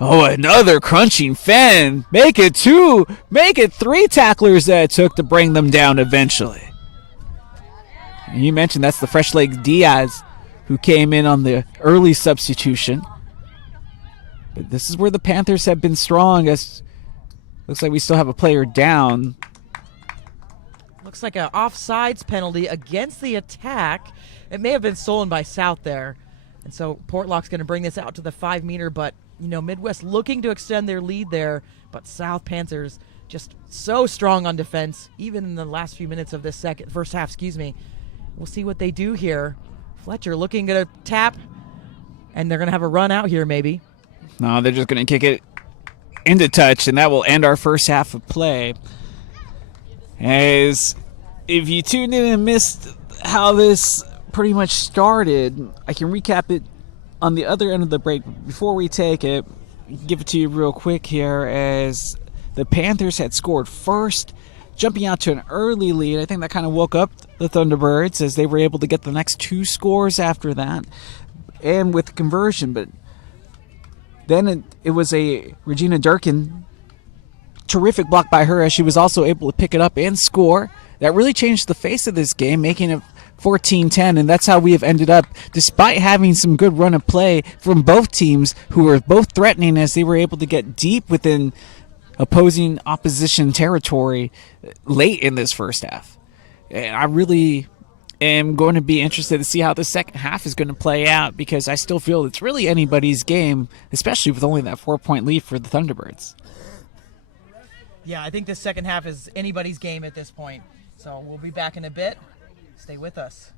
Oh, another crunching fend. Make it 2. Make it 3 tacklers that it took to bring them down eventually. And you mentioned that's the fresh leg Diaz who came in on the early substitution. But this is where the Panthers have been strong, as looks like we still have a player down. Looks like an offsides penalty against the attack. It may have been stolen by South there. And so Portlock's going to bring this out to the 5 meter, but Midwest looking to extend their lead there, but South Panthers just so strong on defense, even in the last few minutes of this first half. We'll see what they do here. Fletcher looking at a tap, and they're going to have a run out here maybe. No, they're just going to kick it into touch, and that will end our first half of play. As if you tuned in and missed how this pretty much started, I can recap it on the other end of the break. Before we take it, give it to you real quick here, as the Panthers had scored first, jumping out to an early lead. I think that kind of woke up the Thunderbirds as they were able to get the next 2 scores after that, and with conversion. But then it was a Regina Durkin terrific block by her, as she was also able to pick it up and score. That really changed the face of this game, making it 14-10, and that's how we have ended up, despite having some good run of play from both teams who were both threatening as they were able to get deep within opposition territory late in this first half. And I really am going to be interested to see how the second half is going to play out, because I still feel it's really anybody's game, especially with only that 4-point lead for the Thunderbirds. Yeah, I think the second half is anybody's game at this point. So we'll be back in a bit. Stay with us.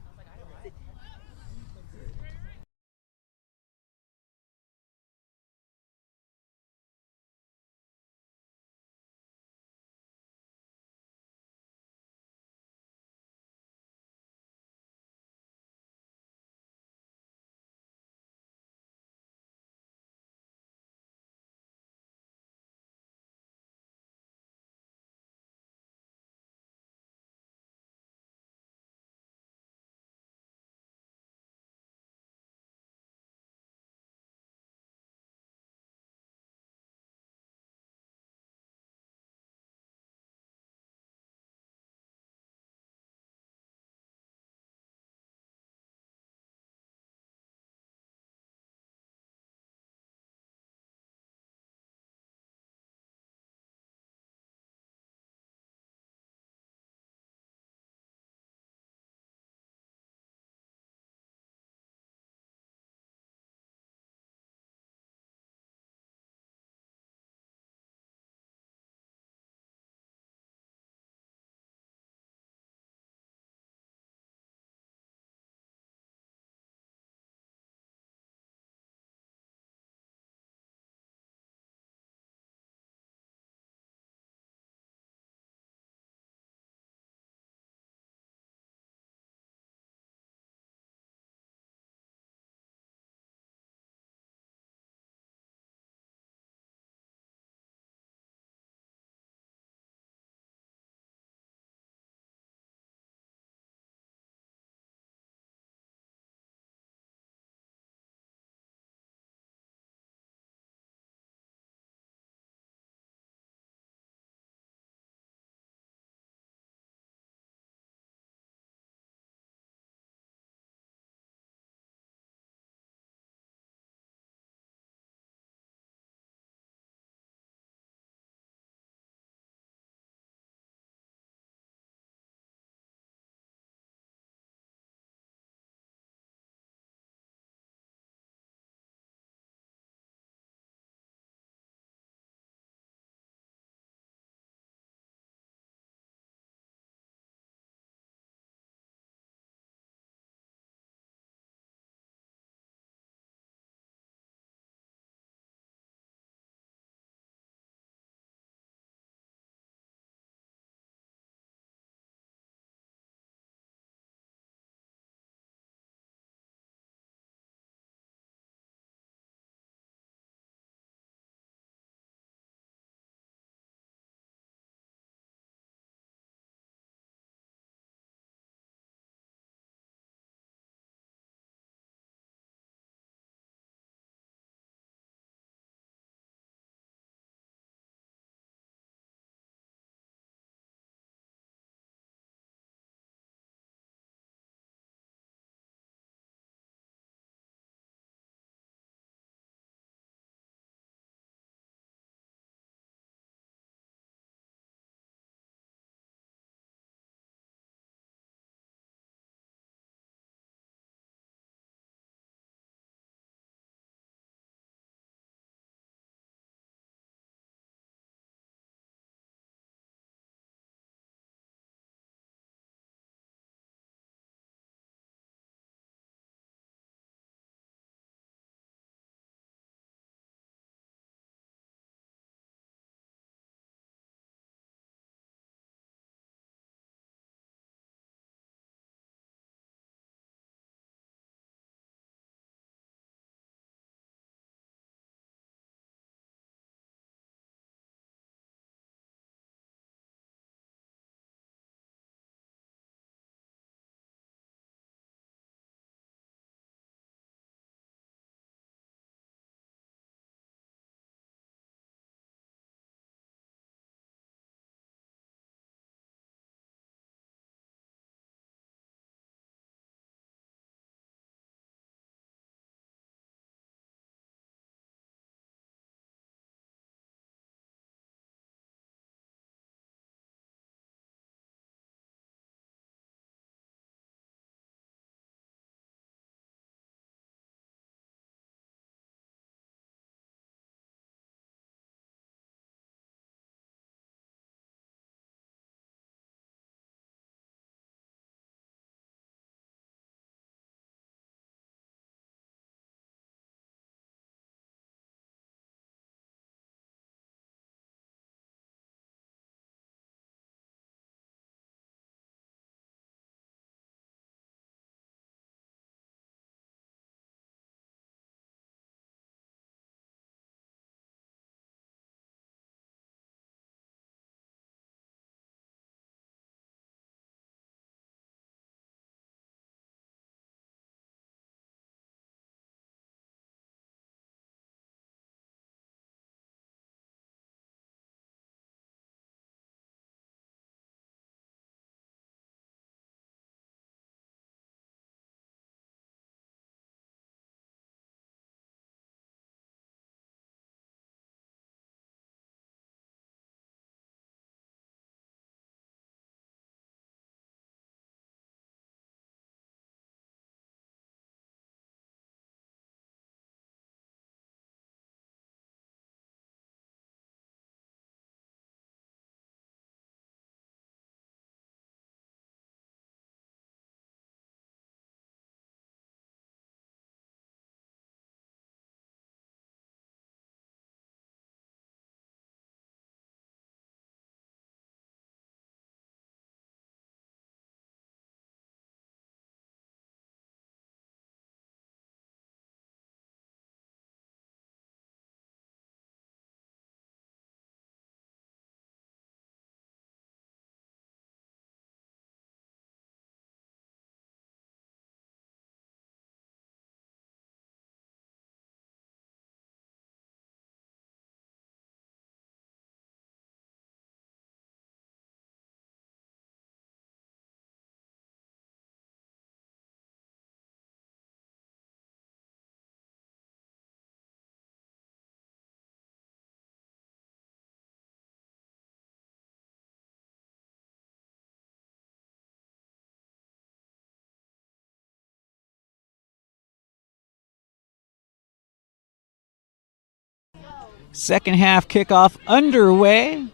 Second half kickoff underway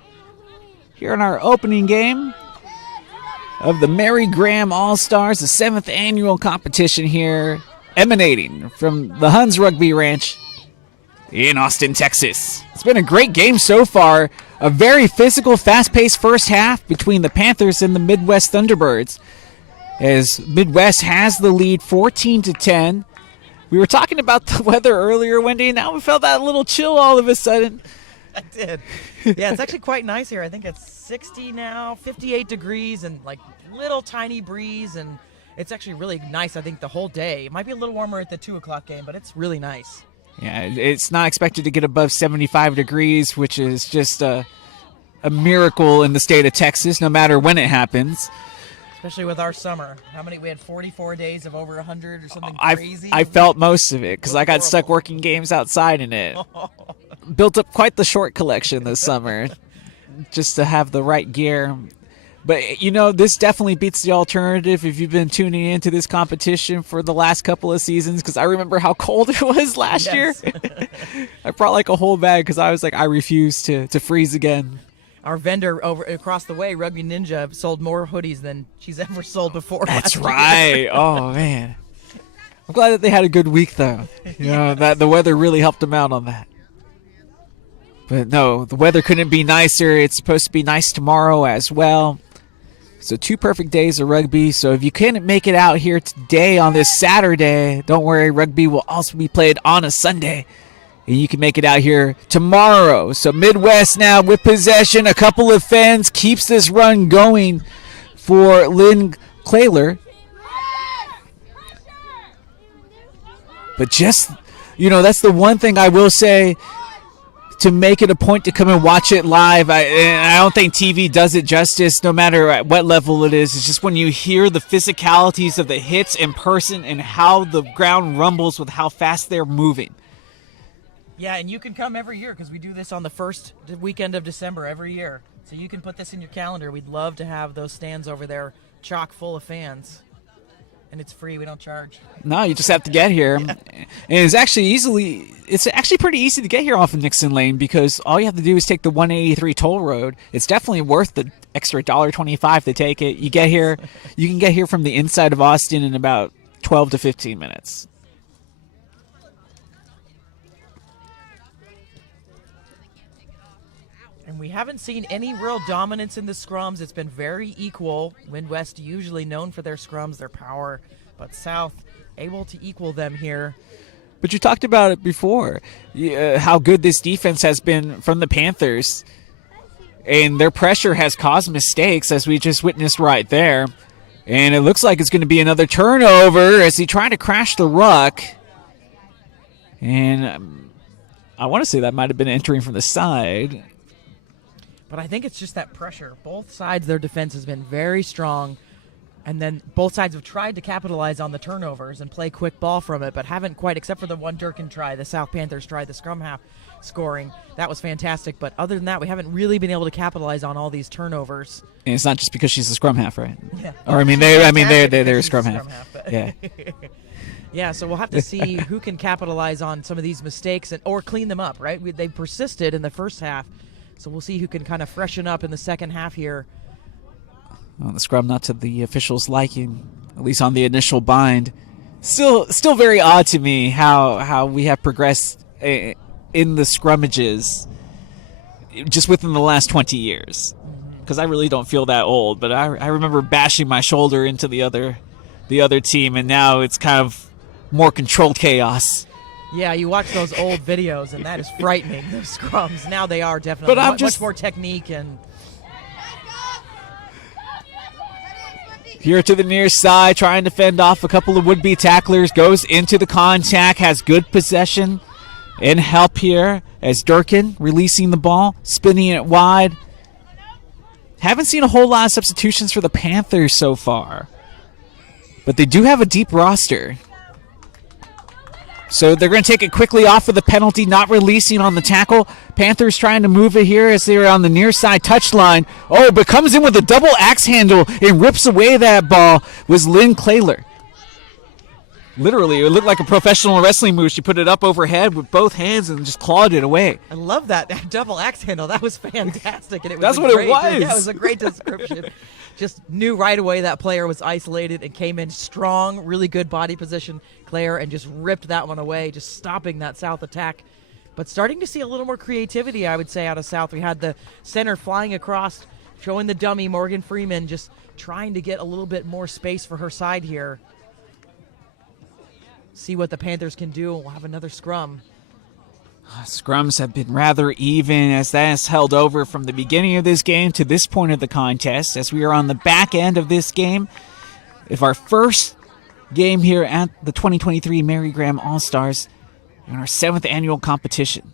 here in our opening game of the Mary Graham All-Stars, the 7th annual competition here, emanating from the Huns Rugby Ranch in Austin, Texas. It's been a great game so far. A very physical, fast-paced first half between the Panthers and the Midwest Thunderbirds, as Midwest has the lead 14-10. We were talking about the weather earlier, Wendy. Now we felt that little chill all of a sudden. I did. Yeah, it's actually quite nice here. I think it's 60 now, 58 degrees, and like little tiny breeze, and it's actually really nice, I think, the whole day. It might be a little warmer at the 2 o'clock game, but it's really nice. Yeah, it's not expected to get above 75 degrees, which is just a miracle in the state of Texas, no matter when it happens. Especially with our summer. We had 44 days of over 100 or something crazy. I felt most of it because I got stuck working games outside in it. Built up quite the short collection this summer just to have the right gear. But, this definitely beats the alternative if you've been tuning into this competition for the last couple of seasons, because I remember how cold it was last year. I brought like a whole bag because I was like, I refuse to freeze again. Our vendor over across the way, Rugby Ninja, sold more hoodies than she's ever sold before. That's right. Oh, man. I'm glad that they had a good week, though. That the weather really helped them out on that. But no, the weather couldn't be nicer. It's supposed to be nice tomorrow as well. So 2 perfect days of rugby. So if you couldn't make it out here today on this Saturday, don't worry, rugby will also be played on a Sunday. And you can make it out here tomorrow. So Midwest now with possession. A couple of fends keeps this run going for Lynn Claylor. But just, that's the one thing I will say, to make it a point to come and watch it live. I don't think TV does it justice, no matter at what level it is. It's just when you hear the physicalities of the hits in person and how the ground rumbles with how fast they're moving. Yeah, and you can come every year because we do this on the first weekend of December every year. So you can put this in your calendar. We'd love to have those stands over there chock full of fans. And it's free. We don't charge. No, you just have to get here. Yeah. And it's actually pretty easy to get here off of Nixon Lane, because all you have to do is take the 183 toll road. It's definitely worth the extra $1.25 to take it. You can get here from the inside of Austin in about 12 to 15 minutes. And we haven't seen any real dominance in the scrums. It's been very equal. Midwest usually known for their scrums, their power, but South able to equal them here. But you talked about it before, how good this defense has been from the Panthers. And their pressure has caused mistakes, as we just witnessed right there. And it looks like it's going to be another turnover as he tried to crash the ruck. And I want to say that might have been entering from the side. But I think it's just that pressure. Both sides, their defense has been very strong. And then both sides have tried to capitalize on the turnovers and play quick ball from it, but haven't quite, except for the one Durkin try. The South Panthers tried the scrum half scoring. That was fantastic. But other than that, we haven't really been able to capitalize on all these turnovers. And it's not just because she's a scrum half, right? Yeah. Or they're a scrum half. Yeah. Yeah, so we'll have to see who can capitalize on some of these mistakes or clean them up, right? They persisted in the first half. So we'll see who can kind of freshen up in the second half here. Well, the scrum not to the officials' liking, at least on the initial bind. Still very odd to me how we have progressed in the scrummages just within the last 20 years. Because I really don't feel that old, but I remember bashing my shoulder into the other team, and now it's kind of more controlled chaos. Yeah, you watch those old videos, and that is frightening, those scrums. Now they are definitely much more technique. And here to the near side, trying to fend off a couple of would-be tacklers, goes into the contact, has good possession and help here as Durkin releasing the ball, spinning it wide. Haven't seen a whole lot of substitutions for the Panthers so far, but they do have a deep roster. So they're going to take it quickly off of the penalty, not releasing on the tackle. Panthers trying to move it here as they're on the near side touchline. Oh, but comes in with a double axe handle and rips away that ball was Lynn Claylor. Literally, it looked like a professional wrestling move. She put it up overhead with both hands and just clawed it away. I love that double axe handle. That was fantastic. And it was That's what it was. Yeah, it was a great description. Just knew right away that player was isolated and came in strong, really good body position, Claire, and just ripped that one away, just stopping that South attack. But starting to see a little more creativity, I would say, out of South. We had the center flying across, showing the dummy, Morgan Freeman, just trying to get a little bit more space for her side here. See what the Panthers can do, and we'll have another scrum. Scrums have been rather even as that has held over from the beginning of this game to this point of the contest as we are on the back end of this game. If our first game here at the 2023 Mary Graham All-Stars in our 7th annual competition.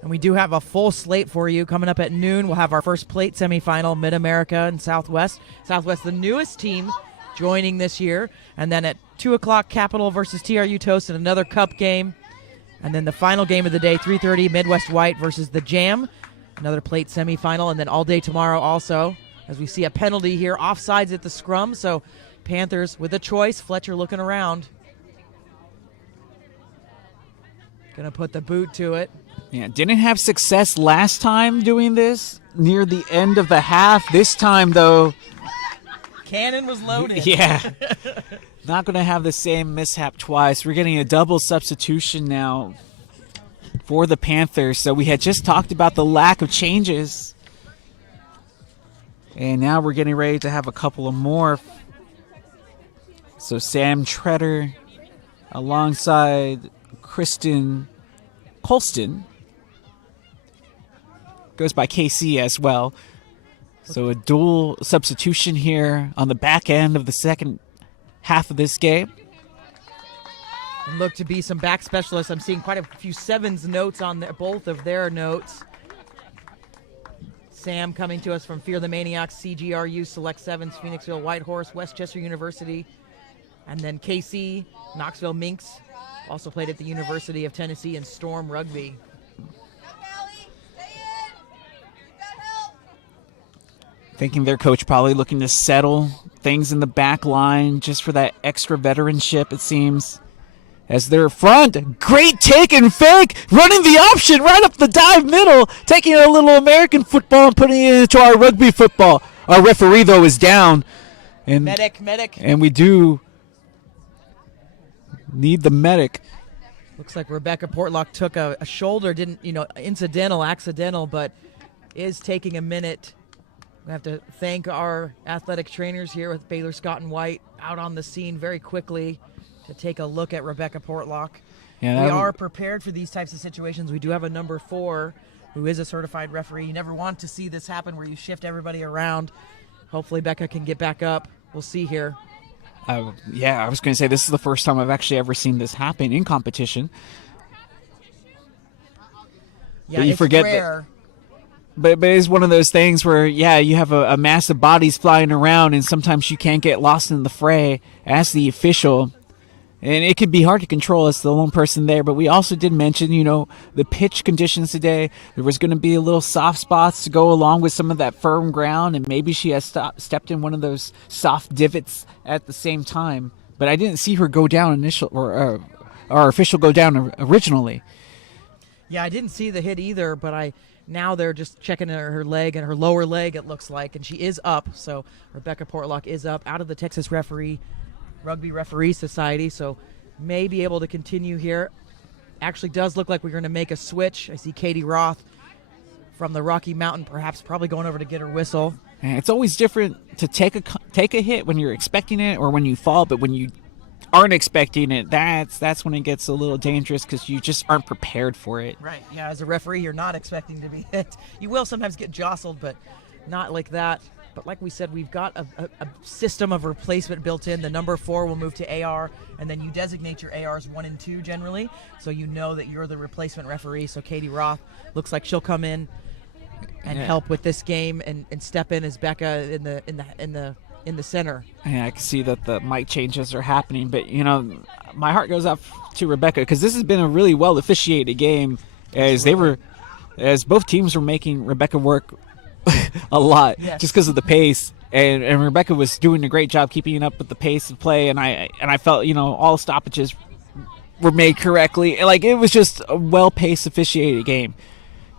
And we do have a full slate for you. Coming up at noon, we'll have our first plate semifinal, Mid-America and Southwest. Southwest, the newest team joining this year. And then at 2 o'clock, Capital versus TRU Toast in another cup game. And then the final game of the day, 3:30, Midwest White versus the Jam. Another plate semifinal. And then all day tomorrow also, as we see a penalty here, offsides at the scrum. So Panthers with a choice. Fletcher looking around. Going to put the boot to it. Yeah, didn't have success last time doing this near the end of the half. This time, though, cannon was loaded. Yeah. Not going to have the same mishap twice. We're getting a double substitution now for the Panthers. So we had just talked about the lack of changes. And now we're getting ready to have a couple of more. So Sam Treader alongside Kristen Colston. Goes by KC as well. So a dual substitution here on the back end of the second half of this game. And look to be some back specialists. I'm seeing quite a few sevens notes on both of their notes. Sam coming to us from Fear the Maniacs, CGRU, Select Sevens, Phoenixville Whitehorse, Westchester University. And then KC, Knoxville Minx, also played at the University of Tennessee in Storm Rugby. Thinking their coach probably looking to settle things in the back line just for that extra veteranship, it seems. As they're front, great take and fake, running the option right up the dive middle, taking a little American football and putting it into our rugby football. Our referee, though, is down. And, medic. And we do need the medic. Looks like Rebecca Portlock took a shoulder, accidental, but is taking a minute. We have to thank our athletic trainers here with Baylor Scott and White out on the scene very quickly to take a look at Rebecca Portlock. Yeah, we are prepared for these types of situations. We do have a number 4 who is a certified referee. You never want to see this happen where you shift everybody around. Hopefully Becca can get back up. We'll see here. I was going to say this is the first time I've actually ever seen this happen in competition. Yeah, it's rare. But it's one of those things where, you have a mass of bodies flying around, and sometimes you can't get lost in the fray as the official. And it can be hard to control as the lone person there. But we also did mention, the pitch conditions today. There was going to be a little soft spots to go along with some of that firm ground, and maybe she has stepped in one of those soft divots at the same our official go down originally. Yeah, I didn't see the hit either, but now they're just checking her leg and her lower leg, it looks like, and she is up. So Rebecca Portlock is up out of the Texas Rugby Referee Society, so may be able to continue here. Actually does look like we're going to make a switch. I see Katie Roth from the Rocky Mountain, probably going over to get her whistle. And it's always different to take a hit when you're expecting it or when you fall, but when you aren't expecting it, that's when it gets a little dangerous because you just aren't prepared for it. Right, yeah, as a referee, you're not expecting to be hit. You will sometimes get jostled, but not like that. But like we said, we've got a system of replacement built in. The number 4 will move to AR, and then you designate your ARs 1 and 2 generally, so you know that you're the replacement referee. So Katie Roth looks like she'll come in and help with this game and step in as Becca in the center. Yeah, I can see that the mic changes are happening, but my heart goes out to Rebecca because this has been a really well officiated game as both teams were making Rebecca work a lot just because of the pace. and Rebecca was doing a great job keeping up with the pace of play, and I felt, all stoppages were made correctly. Like, it was just a well-paced, officiated game.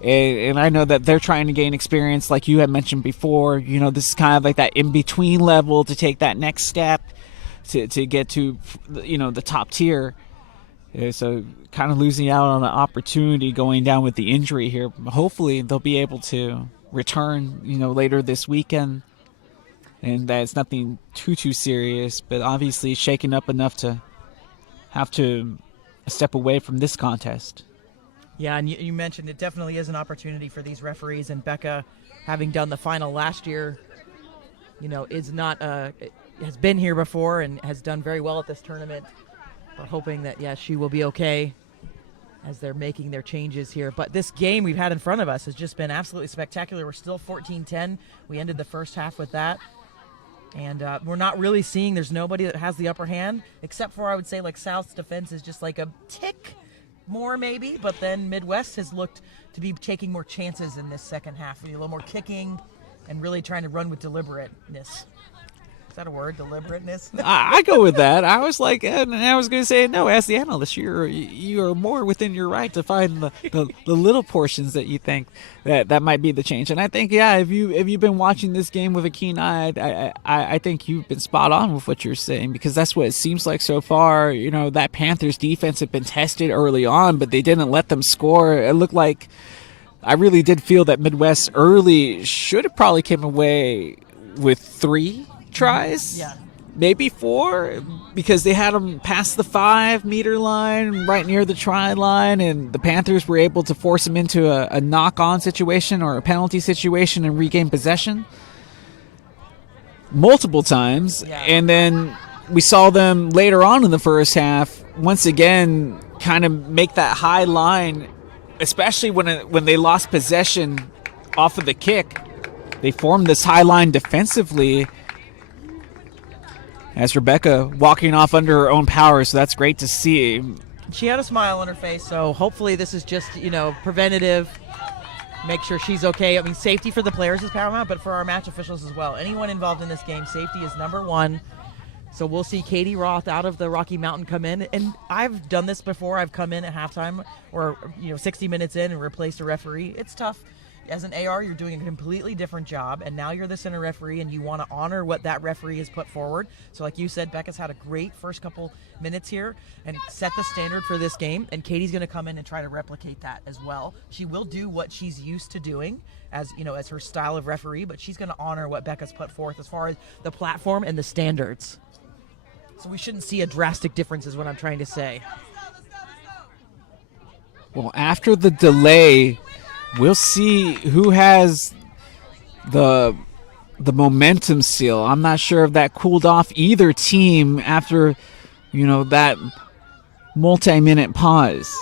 And I know that they're trying to gain experience, like you had mentioned before. This is kind of like that in-between level to take that next step to get to, the top tier. So kind of losing out on an opportunity going down with the injury here. Hopefully they'll be able to return, later this weekend. And that's nothing too serious, but obviously shaken up enough to have to step away from this contest. Yeah, and you mentioned it definitely is an opportunity for these referees, and Becca, having done the final last year, is not has been here before and has done very well at this tournament. We're hoping that she will be okay as they're making their changes here. But this game we've had in front of us has just been absolutely spectacular. We're still 14-10. We ended the first half with that. And we're not really seeing, there's nobody that has the upper hand, except for, I would say, like, South's defense is just like a tick more maybe, but then Midwest has looked to be taking more chances in this second half. A little more kicking and really trying to run with deliberateness. Is that a word, deliberateness? I go with that. I was like, and I was going to say, no, as the analyst, you are more within your right to find the little portions that you think that might be the change. And I think, if you've been watching this game with a keen eye, I think you've been spot on with what you're saying, because that's what it seems like so far. That Panthers defense had been tested early on, but they didn't let them score. It looked like, I really did feel that Midwest early should have probably came away with 3 tries, maybe 4, because they had them past the 5-meter line, right near the try line, and the Panthers were able to force them into a knock-on situation or a penalty situation and regain possession multiple times. And then we saw them later on in the first half once again kind of make that high line, especially when they lost possession off of the kick. They formed this high line defensively, as Rebecca walking off under her own power, so that's great to see. She had a smile on her face, so hopefully this is just, preventative. Make sure she's okay. I mean, safety for the players is paramount, but for our match officials as well. Anyone involved in this game, safety is number 1. So we'll see Katie Roth out of the Rocky Mountain come in. And I've done this before. I've come in at halftime or, 60 minutes in and replaced a referee. It's tough. As an AR, you're doing a completely different job, and now you're the center referee, and you want to honor what that referee has put forward. So like you said, Becca's had a great first couple minutes here and set the standard for this game, and Katie's going to come in and try to replicate that as well. She will do what she's used to doing as her style of referee, but she's going to honor what Becca's put forth as far as the platform and the standards. So we shouldn't see a drastic difference is what I'm trying to say. Well, after the delay, we'll see who has the momentum still. I'm not sure if that cooled off either team after, that multi-minute pause.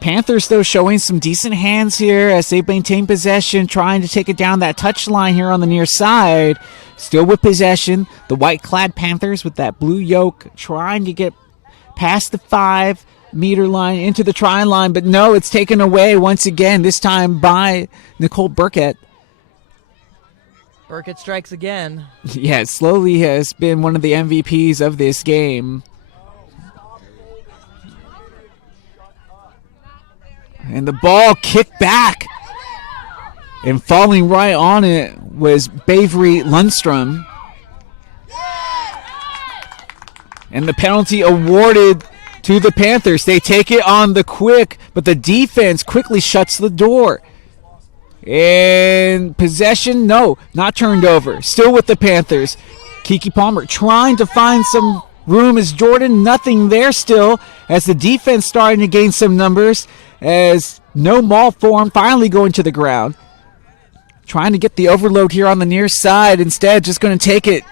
Panthers, though, showing some decent hands here as they maintain possession, trying to take it down that touch line here on the near side. Still with possession. The white-clad Panthers with that blue yoke trying to get past the 5-meter line into the try line, but no, it's taken away once again, this time by Nicole Burkett. Burkett strikes again. Yeah, slowly has been one of the MVPs of this game. And the ball kicked back. And falling right on it was Bavery Lundstrom. And the penalty awarded to the Panthers. They take it on the quick, but the defense quickly shuts the door. And possession, no, not turned over. Still with the Panthers. Kiki Palmer trying to find some room as Jordan, nothing there still, as the defense starting to gain some numbers, as no maul form finally going to the ground. Trying to get the overload here on the near side. Instead, just going to take it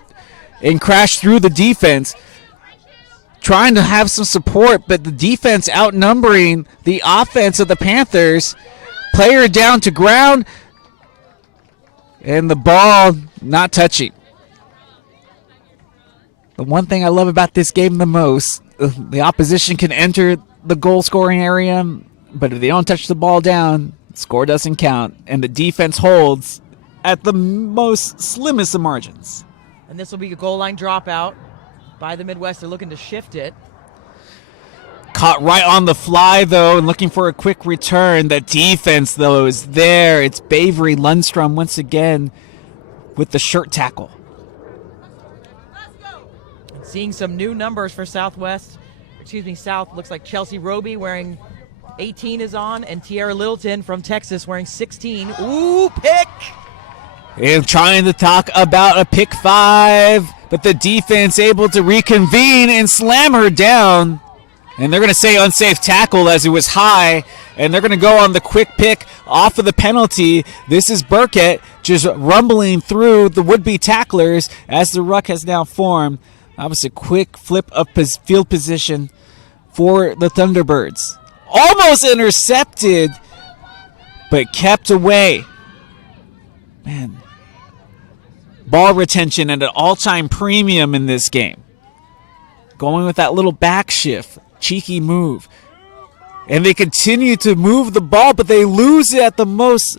and crash through the defense. Trying to have some support, but the defense outnumbering the offense of the Panthers. Player down to ground, and the ball not touching. The one thing I love about this game the most, the opposition can enter the goal-scoring area, but if they don't touch the ball down, the score doesn't count, and the defense holds, at the most slimmest of margins. And this will be a goal line dropout by the Midwest. They're looking to shift it. Caught right on the fly, though, and looking for a quick return. The defense, though, is there. It's Bavery Lundstrom once again with the shirt tackle. And seeing some new numbers for South. Looks like Chelsea Roby wearing 18 is on, and Tiara Littleton from Texas wearing 16. Ooh, pick! And trying to talk about a pick 5, but the defense able to reconvene and slam her down. And they're going to say unsafe tackle as it was high, and they're going to go on the quick pick off of the penalty. This is Burkett just rumbling through the would-be tacklers as the ruck has now formed. That was a quick flip of field position for the Thunderbirds. Almost intercepted, but kept away. Man, ball retention at an all-time premium in this game. Going with that little back shift. Cheeky move. And they continue to move the ball, but they lose it at the most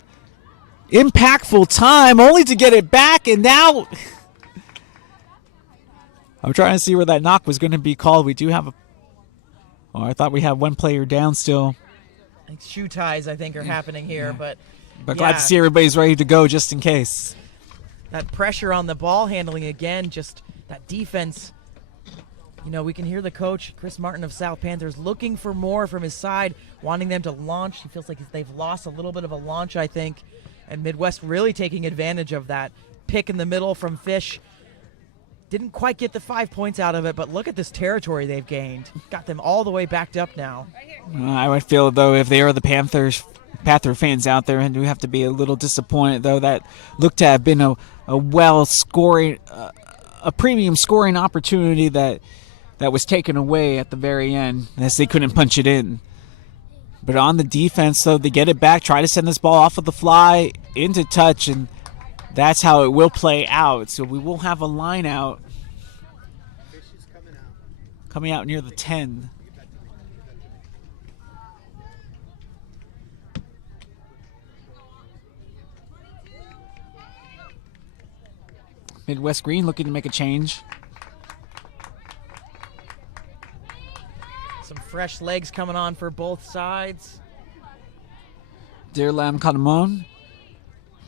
impactful time, only to get it back. And now I'm trying to see where that knock was going to be called. We do have a... Oh, I thought we had one player down still. Like shoe ties, I think, are happening here. Yeah. But glad to see everybody's ready to go just in case. That pressure on the ball handling again, just that defense. You know, we can hear the coach, Chris Martin of South Panthers, looking for more from his side, wanting them to launch. He feels like they've lost a little bit of a launch, I think, and Midwest really taking advantage of that. Pick in the middle from Fish. Didn't quite get the 5 points out of it, but look at this territory they've gained. Got them all the way backed up now. I would feel, though, if they are the Panther fans out there, and we have to be a little disappointed, though, that looked to have been a well-scoring, a premium scoring opportunity that was taken away at the very end as they couldn't punch it in. But on the defense, though, they get it back, try to send this ball off of the fly into touch, and that's how it will play out. So we will have a line out. Coming out near the 10. Midwest Green looking to make a change. Some fresh legs coming on for both sides. Dirlam Kadamon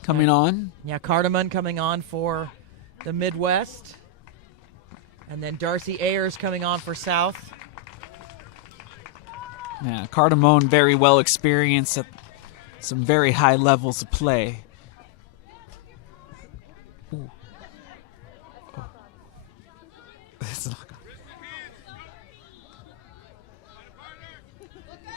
coming on. Yeah, Cardamon coming on for the Midwest. And then Darcy Ayers coming on for South. Yeah, Cardamon very well experienced at some very high levels of play. Ooh. Oh. That's not good.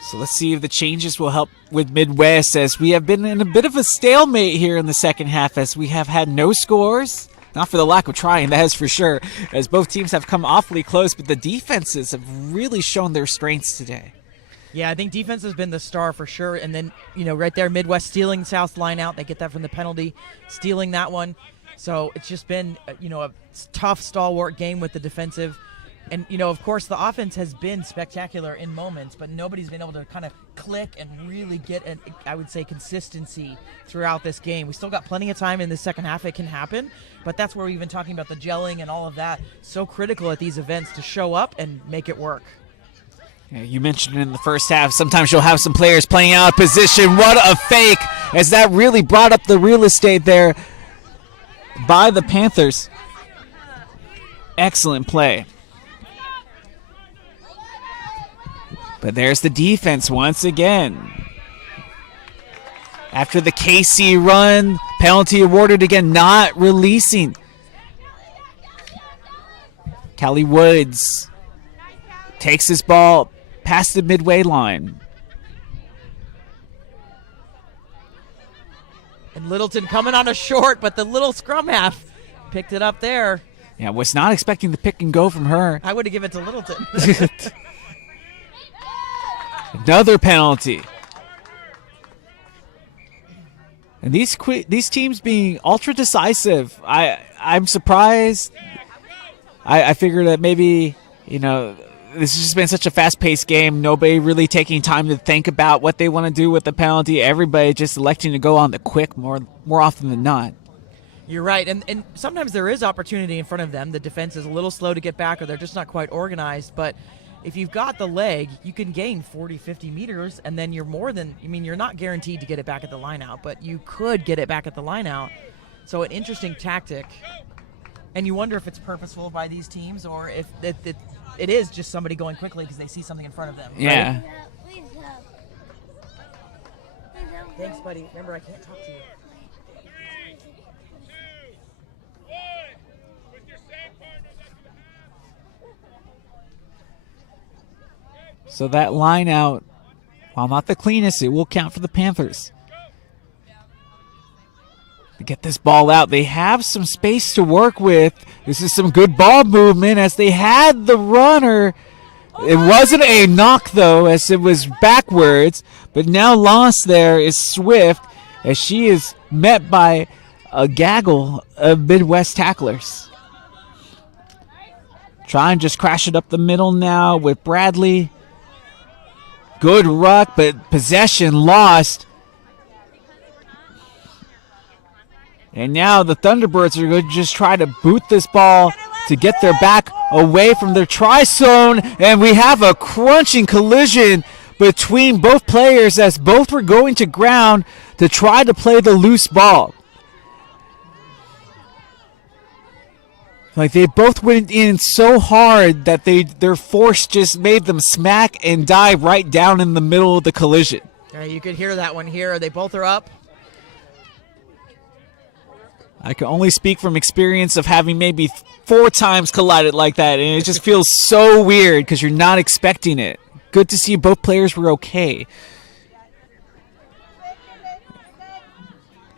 So let's see if the changes will help with Midwest, as we have been in a bit of a stalemate here in the second half, as we have had no scores. Not for the lack of trying, that is for sure, as both teams have come awfully close, but the defenses have really shown their strengths today. Yeah, I think defense has been the star for sure. And then, you know, right there, Midwest stealing South's line out. They get that from the penalty, stealing that one. So it's just been, you know, a tough, stalwart game with the defensive. And, you know, of course, the offense has been spectacular in moments, but nobody's been able to kind of click and really get, I would say, consistency throughout this game. We still got plenty of time in the second half. It can happen, but that's where we've been talking about the gelling and all of that. So critical at these events to show up and make it work. Yeah, you mentioned in the first half, sometimes you'll have some players playing out of position. What a fake, as that really brought up the real estate there by the Panthers. Excellent play. But there's the defense once again. After the KC run, penalty awarded again, not releasing. Callie Woods takes this ball past the midway line. And Littleton coming on a short, but the little scrum half picked it up there. Yeah, was not expecting the pick and go from her. I would have given it to Littleton. Another penalty. And these teams being ultra decisive, I'm surprised. I figured that maybe, you know, this has just been such a fast-paced game. Nobody really taking time to think about what they want to do with the penalty. Everybody just electing to go on the quick more often than not. You're right, and sometimes there is opportunity in front of them. The defense is a little slow to get back, or they're just not quite organized. But if you've got the leg, you can gain 40, 50 meters, and then you're you're not guaranteed to get it back at the line out, but you could get it back at the line out. So an interesting tactic. And you wonder if it's purposeful by these teams, or if it is just somebody going quickly because they see something in front of them. Yeah. Right? Thanks, buddy. Remember, I can't talk to you. So that line out, while not the cleanest, it will count for the Panthers. To get this ball out, they have some space to work with. This is some good ball movement as they had the runner. It wasn't a knock, though, as it was backwards. But now lost there is Swift, as she is met by a gaggle of Midwest tacklers. Try and just crash it up the middle now with Bradley. Good ruck, but possession lost. And now the Thunderbirds are going to just try to boot this ball to get their back away from their try-zone. And we have a crunching collision between both players as both were going to ground to try to play the loose ball. Like, they both went in so hard that their force just made them smack and dive right down in the middle of the collision. Yeah, you could hear that one here. They both are up. I can only speak from experience of having maybe 4 times collided like that, and it just feels so weird because you're not expecting it. Good to see both players were okay.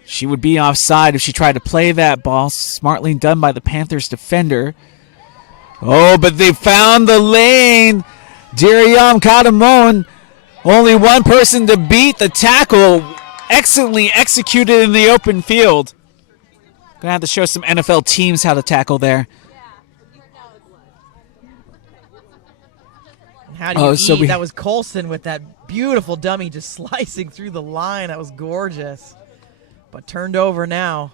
She would be offside if she tried to play that ball. Smartly done by the Panthers defender. Oh, but they found the lane. Diriam Kadamon, only one person to beat the tackle. Excellently executed in the open field. Gonna have to show some NFL teams how to tackle there. How do you eat? That was Colson with that beautiful dummy just slicing through the line. That was gorgeous. But turned over now.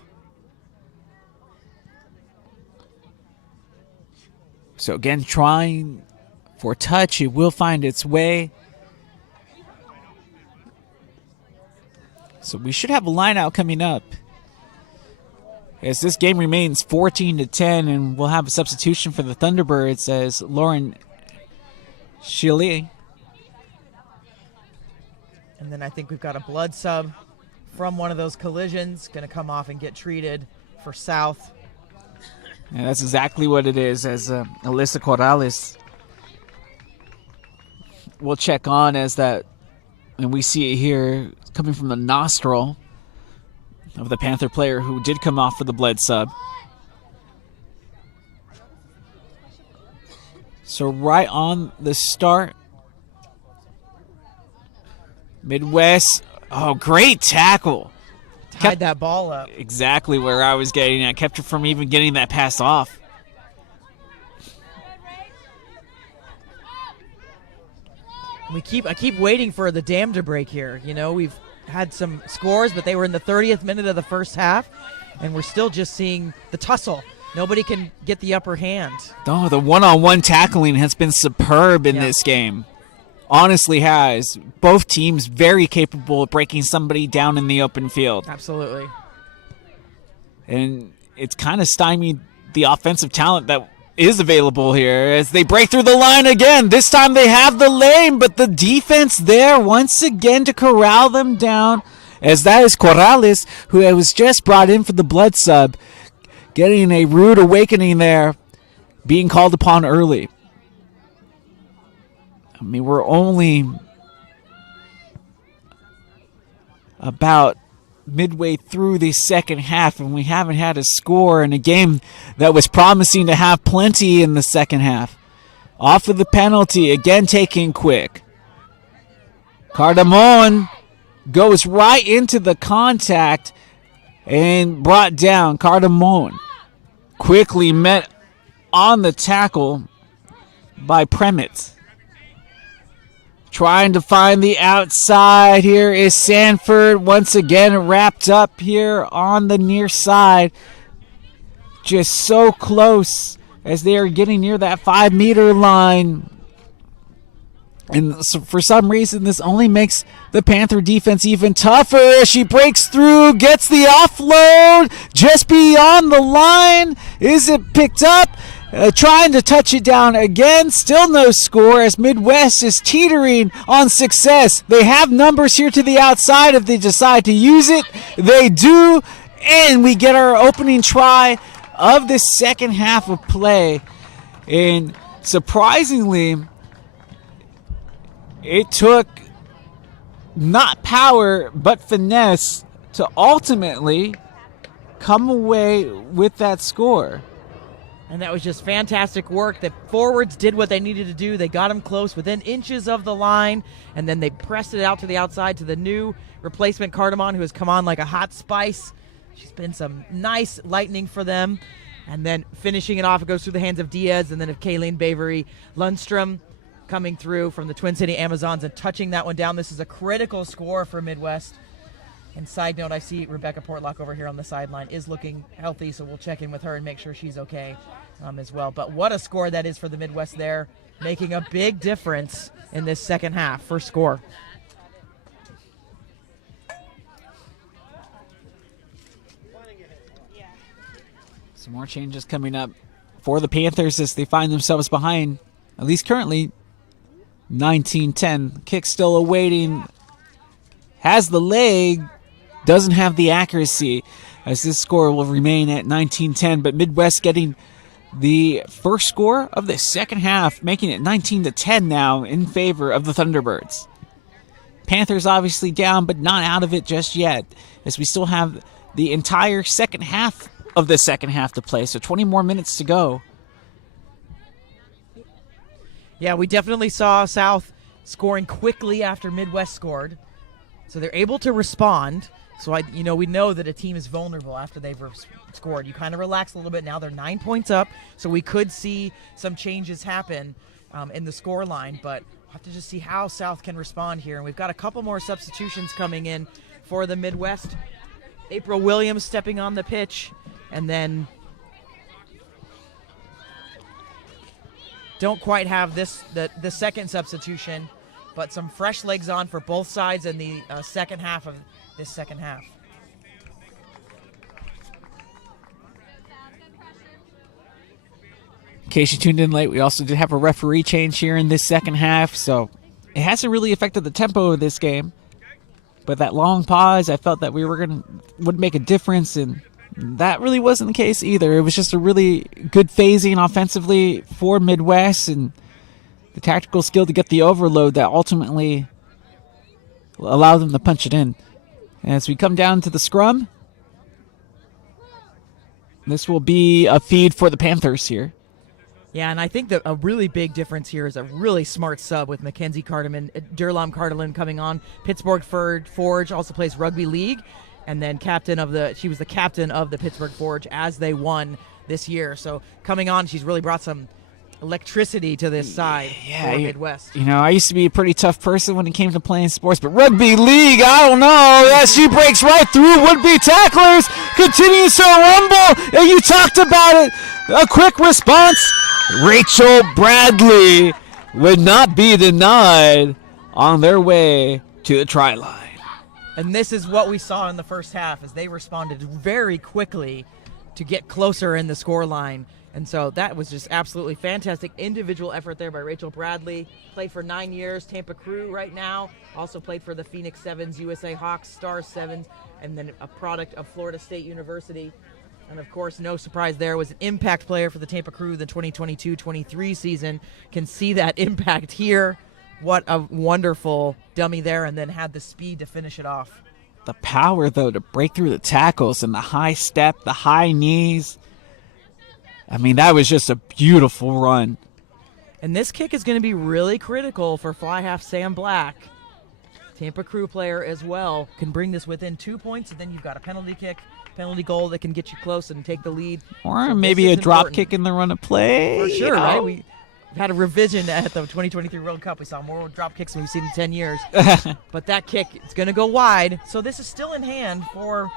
So again, trying for touch. It will find its way. So we should have a line out coming up. As this game remains 14-10, and we'll have a substitution for the Thunderbirds as Lauren Shiley. And then I think we've got a blood sub from one of those collisions. Going to come off and get treated for South. Yeah, that's exactly what it is, as Alyssa Corrales will check on as that, and we see it here coming from the nostril of the Panther player who did come off for the blood sub. So right on the start, Midwest, oh, great tackle. Tied that ball up. Exactly where I was getting at. Kept her from even getting that pass off. I keep waiting for the dam to break here. You know, we've had some scores, but they were in the 30th minute of the first half, and we're still just seeing the tussle. Nobody can get the upper hand. Oh, the one-on-one tackling has been superb in this game. Honestly has. Both teams very capable of breaking somebody down in the open field. Absolutely. And it's kind of stymied the offensive talent that is available here as they break through the line again. This time they have the lane, but the defense there once again to corral them down, as that is Corrales, who was just brought in for the blood sub, getting a rude awakening there, being called upon early. I mean, we're only about midway through the second half, and we haven't had a score in a game that was promising to have plenty in the second half. Off of the penalty, again taken quick. Cardamon goes right into the contact and brought down. Cardamon quickly met on the tackle by Premitz. Trying to find the outside. Here is Sanford once again wrapped up here on the near side just so close as they are getting near that 5-meter line. And so for some reason, this only makes the Panther defense even tougher as she breaks through, gets the offload just beyond the line. Is it picked up? Trying to touch it down again. Still no score as Midwest is teetering on success. They have numbers here to the outside if they decide to use it. They do. And we get our opening try of the second half of play. And surprisingly, it took not power but finesse to ultimately come away with that score. And that was just fantastic work. The forwards did what they needed to do. They got them close within inches of the line, and then they pressed it out to the outside to the new replacement Cardamon, who has come on like a hot spice. She's been some nice lightning for them. And then finishing it off, it goes through the hands of Diaz and then of Kayleen Bavery Lundstrom coming through from the Twin City Amazons and touching that one down. This is a critical score for Midwest. And side note, I see Rebecca Portlock over here on the sideline is looking healthy, so we'll check in with her and make sure she's okay as well. But what a score that is for the Midwest there, making a big difference in this second half. First score. Some more changes coming up for the Panthers as they find themselves behind, at least currently, 19-10. Kick still awaiting. Has the leg, doesn't have the accuracy, as this score will remain at 19-10. But Midwest getting the first score of the second half, making it 19-10 now in favor of the Thunderbirds. Panthers obviously down, but not out of it just yet, as we still have the entire second half of the second half to play, so 20 more minutes to go. Yeah, we definitely saw South scoring quickly after Midwest scored, so they're able to respond. So we know that a team is vulnerable after they've scored. You kind of relax a little bit. Now they're 9 points up, so we could see some changes happen in the score line, but we'll have to just see how South can respond here. And we've got a couple more substitutions coming in for the Midwest. April Williams stepping on the pitch. And then don't quite have the second substitution, but some fresh legs on for both sides in the second half of this second half. In case you tuned in late, we also did have a referee change here in this second half, so it hasn't really affected the tempo of this game. But that long pause, I felt that we would make a difference, and that really wasn't the case either. It was just a really good phasing offensively for Midwest and the tactical skill to get the overload that ultimately allowed them to punch it in. As we come down to the scrum, this will be a feed for the Panthers here. Yeah, and I think that a really big difference here is a really smart sub with Mackenzie Cardamon, Durlam Cardamon coming on. Pittsburgh Forge also plays rugby league. And then she was the captain of the Pittsburgh Forge as they won this year. So coming on, she's really brought some electricity to this side for Midwest. I used to be a pretty tough person when it came to playing sports, but rugby league, I don't know. As she breaks right through would-be tacklers, continues to rumble, and you talked about it. A quick response. Rachel Bradley would not be denied on their way to the try line. And this is what we saw in the first half as they responded very quickly to get closer in the score line. And so that was just absolutely fantastic individual effort there by Rachel Bradley. Played for 9 years, Tampa Crew right now. Also played for the Phoenix Sevens, USA Hawks, Stars Sevens, and then a product of Florida State University. And, of course, no surprise there, was an impact player for the Tampa Crew the 2022-23 season. Can see that impact here. What a wonderful dummy there, and then had the speed to finish it off. The power, though, to break through the tackles and the high step, the high knees. I mean, that was just a beautiful run. And this kick is going to be really critical for fly half Sam Black. Tampa Crew player as well. Can bring this within 2 points, and then you've got a penalty kick, penalty goal that can get you close and take the lead. Or so maybe a drop kick in the run of play. For sure, right? We had a revision at the 2023 World Cup. We saw more drop kicks than we've seen in 10 years. But that kick, it's going to go wide. So this is still in hand for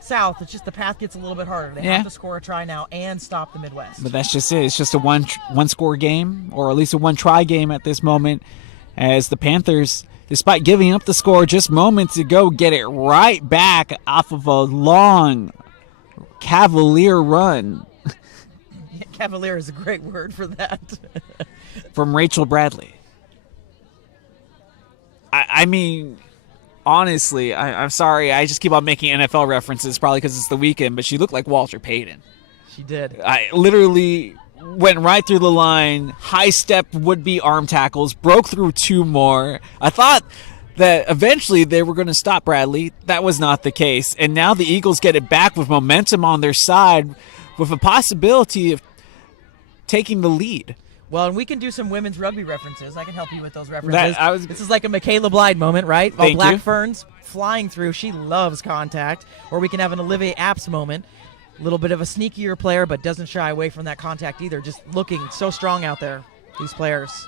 south. It's just the path gets a little bit harder. They have to score a try now and stop the Midwest. But that's just it. It's just a one score game, or at least a one try game at this moment, as the Panthers, despite giving up the score just moments ago, get it right back off of a long Cavalier run. Cavalier is a great word for that. From Rachel Bradley. I mean, honestly, I'm sorry. I just keep on making NFL references, probably because it's the weekend, but she looked like Walter Payton. She did. I literally went right through the line, high-step would-be arm tackles, broke through 2 more. I thought that eventually they were going to stop Bradley. That was not the case. And now the Eagles get it back with momentum on their side, with a possibility of taking the lead. Well, and we can do some women's rugby references. I can help you with those references. This is like a Michaela Blyde moment, right? Thank Black you. Ferns flying through. She loves contact. Or we can have an Olivia Apps moment. A little bit of a sneakier player, but doesn't shy away from that contact either. Just looking so strong out there, these players.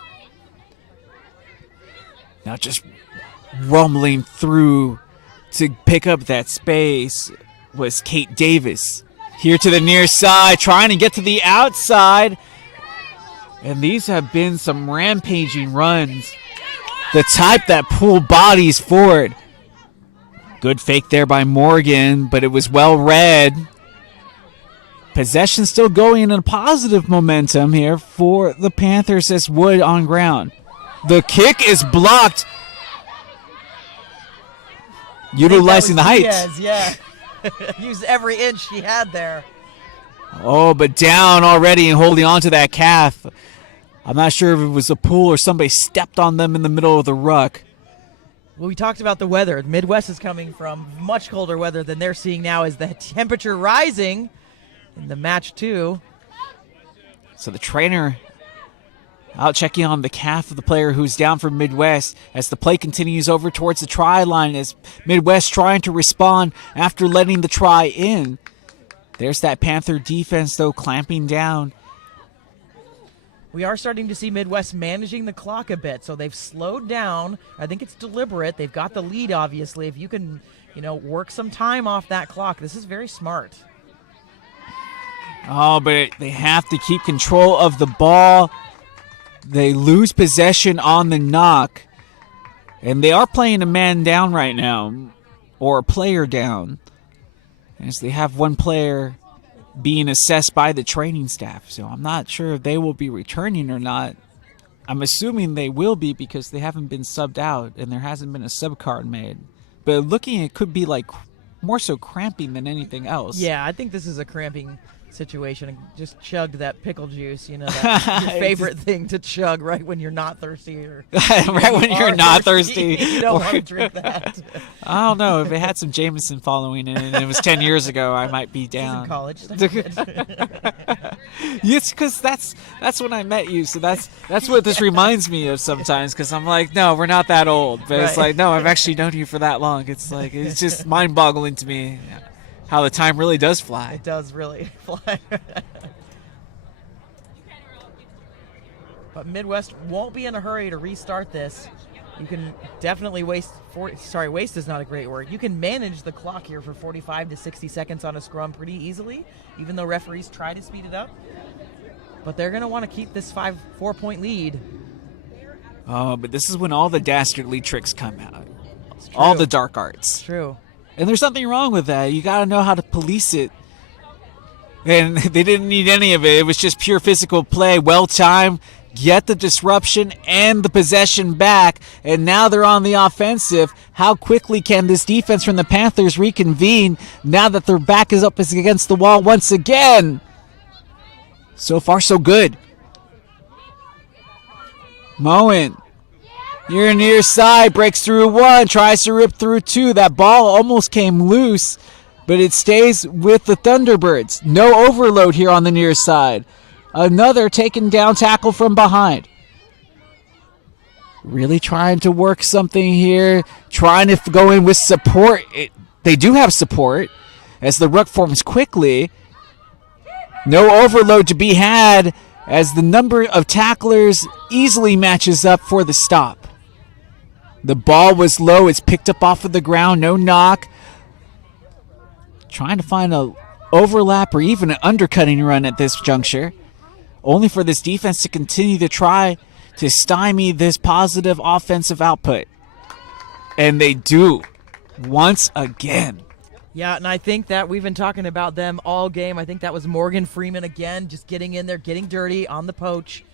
Now just rumbling through to pick up that space was Kate Davis. Here to the near side, trying to get to the outside. And these have been some rampaging runs. The type that pull bodies forward. Good fake there by Morgan, but it was well read. Possession still going in a positive momentum here for the Panthers as Wood on ground. The kick is blocked. Utilizing the height. Diaz, yeah. Used every inch she had there. Oh, but down already and holding on to that calf. I'm not sure if it was a pull or somebody stepped on them in the middle of the ruck. Well, we talked about the weather. The Midwest is coming from much colder weather than they're seeing now as the temperature rising in the match 2. So the trainer out checking on the calf of the player who's down for Midwest as the play continues over towards the try line as Midwest trying to respond after letting the try in. There's that Panther defense, though, clamping down. We are starting to see Midwest managing the clock a bit, so they've slowed down. I think it's deliberate. They've got the lead, obviously. If you can, work some time off that clock, this is very smart. Oh, but they have to keep control of the ball. They lose possession on the knock, and they are playing a man down right now, or a player down, as they have one player being assessed by the training staff. So I'm not sure if they will be returning or not. I'm assuming they will be because they haven't been subbed out and there hasn't been a sub card made. But looking, it could be like more so cramping than anything else. Yeah, I think this is a cramping situation. Just chugged that pickle juice, that's your favorite thing to chug right when you're not thirsty. Or right when you're not thirsty. You don't want to drink that. I don't know. If it had some Jameson following it and it was 10 years ago, I might be down. In college. Yes, because that's when I met you. So that's what this reminds me of sometimes, because I'm like, no, we're not that old. But It's like, no, I've actually known you for that long. It's like, it's just mind-boggling to me how the time really does fly. It does really fly. But Midwest won't be in a hurry to restart this. You can definitely waste is not a great word. You can manage the clock here for 45 to 60 seconds on a scrum pretty easily, even though referees try to speed it up. But they're going to want to keep this 4-point lead. Oh, but this is when all the dastardly tricks come out. All the dark arts. True. And there's nothing wrong with that. You got to know how to police it. And they didn't need any of it. It was just pure physical play, well-timed, get the disruption and the possession back, and now they're on the offensive. How quickly can this defense from the Panthers reconvene now that their back is up against the wall once again? So far, so good. Moen. You're near side, breaks through 1, tries to rip through 2. That ball almost came loose, but it stays with the Thunderbirds. No overload here on the near side. Another taken down tackle from behind. Really trying to work something here, trying to go in with support. They do have support as the ruck forms quickly. No overload to be had as the number of tacklers easily matches up for the stop. The ball was low. It's picked up off of the ground. No knock. trying to find a overlap or even an undercutting run at this juncture, only for this defense to continue to try to stymie this positive offensive output. And they do, once again. Yeah, and I think that we've been talking about them all game. I think that was Morgan Freeman again, just getting in there, getting dirty on the poach.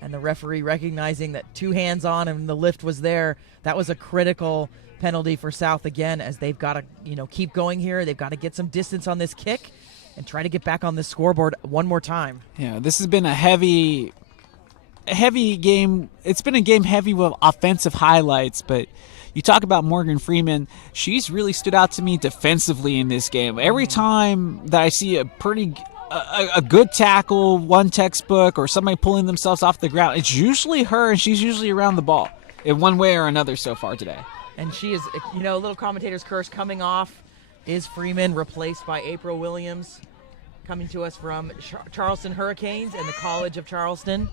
And the referee recognizing that 2 hands on and the lift was there. That was a critical penalty for South again, as they've got to, keep going here. They've got to get some distance on this kick and try to get back on this scoreboard one more time. Yeah, this has been a heavy game. It's been a game heavy with offensive highlights, but you talk about Morgan Freeman, she's really stood out to me defensively in this game. Every time that I see a good tackle, one textbook, or somebody pulling themselves off the ground, it's usually her, and she's usually around the ball in one way or another so far today. And she is, a little commentator's curse coming off. Is Freeman replaced by April Williams, coming to us from Charleston Hurricanes and the College of Charleston.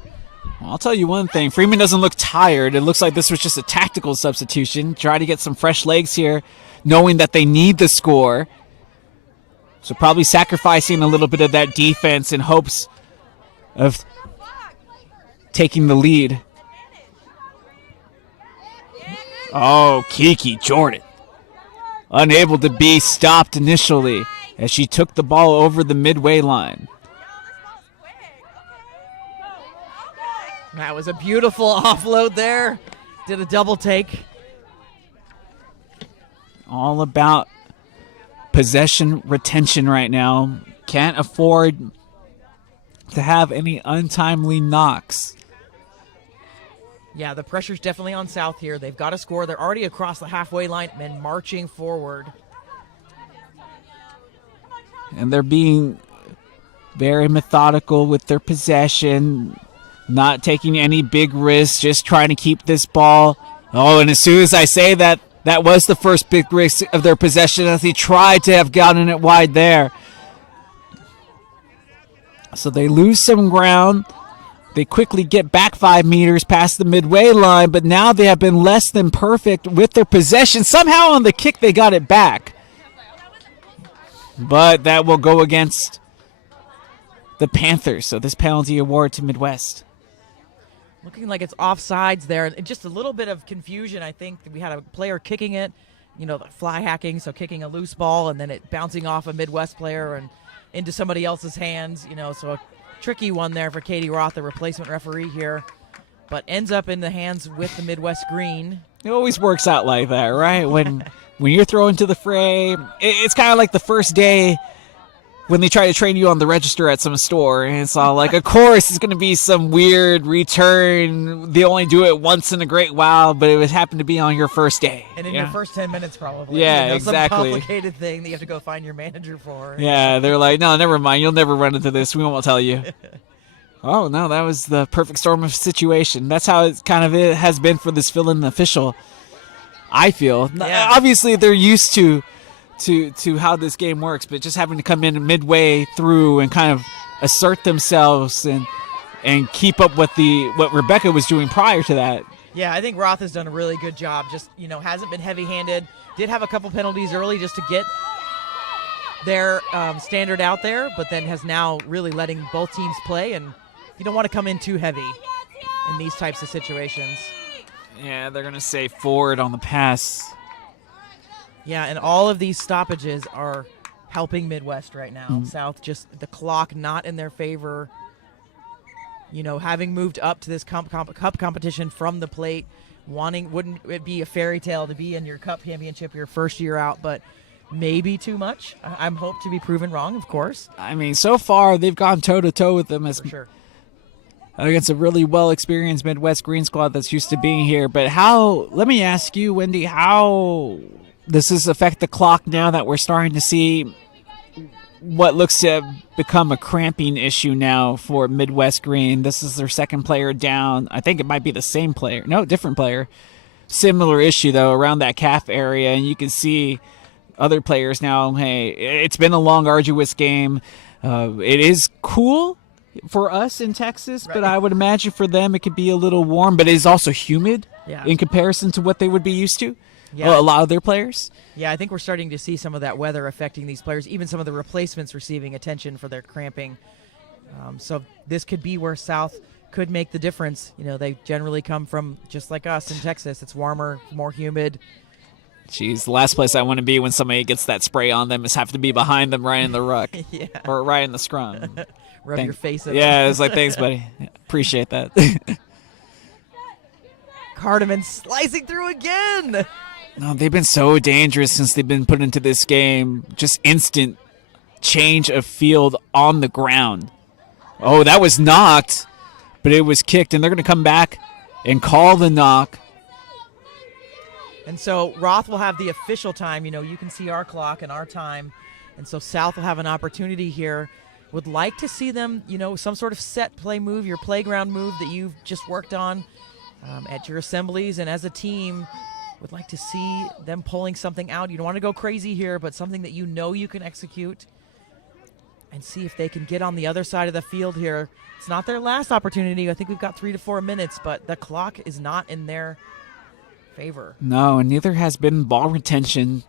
Well, I'll tell you one thing. Freeman doesn't look tired. It looks like this was just a tactical substitution. Try to get some fresh legs here, knowing that they need the score. So probably sacrificing a little bit of that defense in hopes of taking the lead. Oh, Kiki Jordan. Unable to be stopped initially as she took the ball over the midway line. That was a beautiful offload there. Did a double take. All about possession retention right now. Can't afford to have any untimely knocks. Yeah, the pressure's definitely on South here. They've got to score. They're already across the halfway line and marching forward. And they're being very methodical with their possession, not taking any big risks, just trying to keep this ball. Oh, and as soon as I say that, that was the first big risk of their possession as he tried to have gotten it wide there. So they lose some ground. They quickly get back 5 meters past the midway line, but now they have been less than perfect with their possession. Somehow on the kick they got it back. But that will go against the Panthers. So this penalty award to Midwest. Looking like it's offsides there. Just a little bit of confusion. I think we had a player kicking it, the fly hacking, so kicking a loose ball and then it bouncing off a Midwest player and into somebody else's hands, so a tricky one there for Katie Roth, the replacement referee here, but ends up in the hands with the Midwest green. It always works out like that, right? When you're thrown to the fray, it's kind of like the first day when they try to train you on the register at some store, and it's all like, of course, it's going to be some weird return. They only do it once in a great while, but it would happen to be on your first day. And in your first 10 minutes, probably. Yeah, exactly. Some complicated thing that you have to go find your manager for. Yeah, they're like, no, never mind. You'll never run into this. We won't tell you. Oh, no, that was the perfect storm of situation. That's how it has been for this fill-in official, I feel. Yeah. Obviously, they're used to how this game works, but just having to come in midway through and kind of assert themselves and keep up with what Rebecca was doing prior to that. Yeah, I think Roth has done a really good job. Just, hasn't been heavy-handed. Did have a couple penalties early just to get their standard out there, but then has now really letting both teams play, and you don't want to come in too heavy in these types of situations. Yeah, they're going to say forward on the pass. Yeah, and all of these stoppages are helping Midwest right now. South, just the clock not in their favor. Having moved up to this cup competition from the plate, wouldn't it be a fairy tale to be in your cup championship your first year out, but maybe too much. I'm hope to be proven wrong, of course. I mean, so far they've gone toe-to-toe with them For sure. against a really well-experienced Midwest Green squad that's used to being here. But let me ask you, Wendy, how does this affect the clock now that we're starting to see what looks to have become a cramping issue now for Midwest Green? This is their second player down. I think it might be the same player. No, different player. Similar issue, though, around that calf area. And you can see other players now, hey, it's been a long, arduous game. It is cool for us in Texas, but I would imagine for them it could be a little warm, but it is also humid in comparison to what they would be used to. a lot of their players. Yeah, I think we're starting to see some of that weather affecting these players, even some of the replacements receiving attention for their cramping. So this could be where South could make the difference. They generally come from, just like us in Texas. It's warmer, more humid. Jeez, the last place I want to be when somebody gets that spray on them is have to be behind them right in the ruck. Yeah. Or right in the scrum. Rub your face in Yeah, it's like, thanks, buddy. Appreciate that. Cardiman slicing through again. No, they've been so dangerous since they've been put into this game. Just instant change of field on the ground. Oh, that was knocked, but it was kicked, and they're going to come back and call the knock. And so Roth will have the official time. You can see our clock and our time. And so South will have an opportunity here. Would like to see them, some sort of set play move, your playground move that you've just worked on at your assemblies. And as a team, would like to see them pulling something out. You don't want to go crazy here, but something that you can execute. And see if they can get on the other side of the field here. It's not their last opportunity. I think we've got 3 to 4 minutes, but the clock is not in their favor. No, and neither has been ball retention.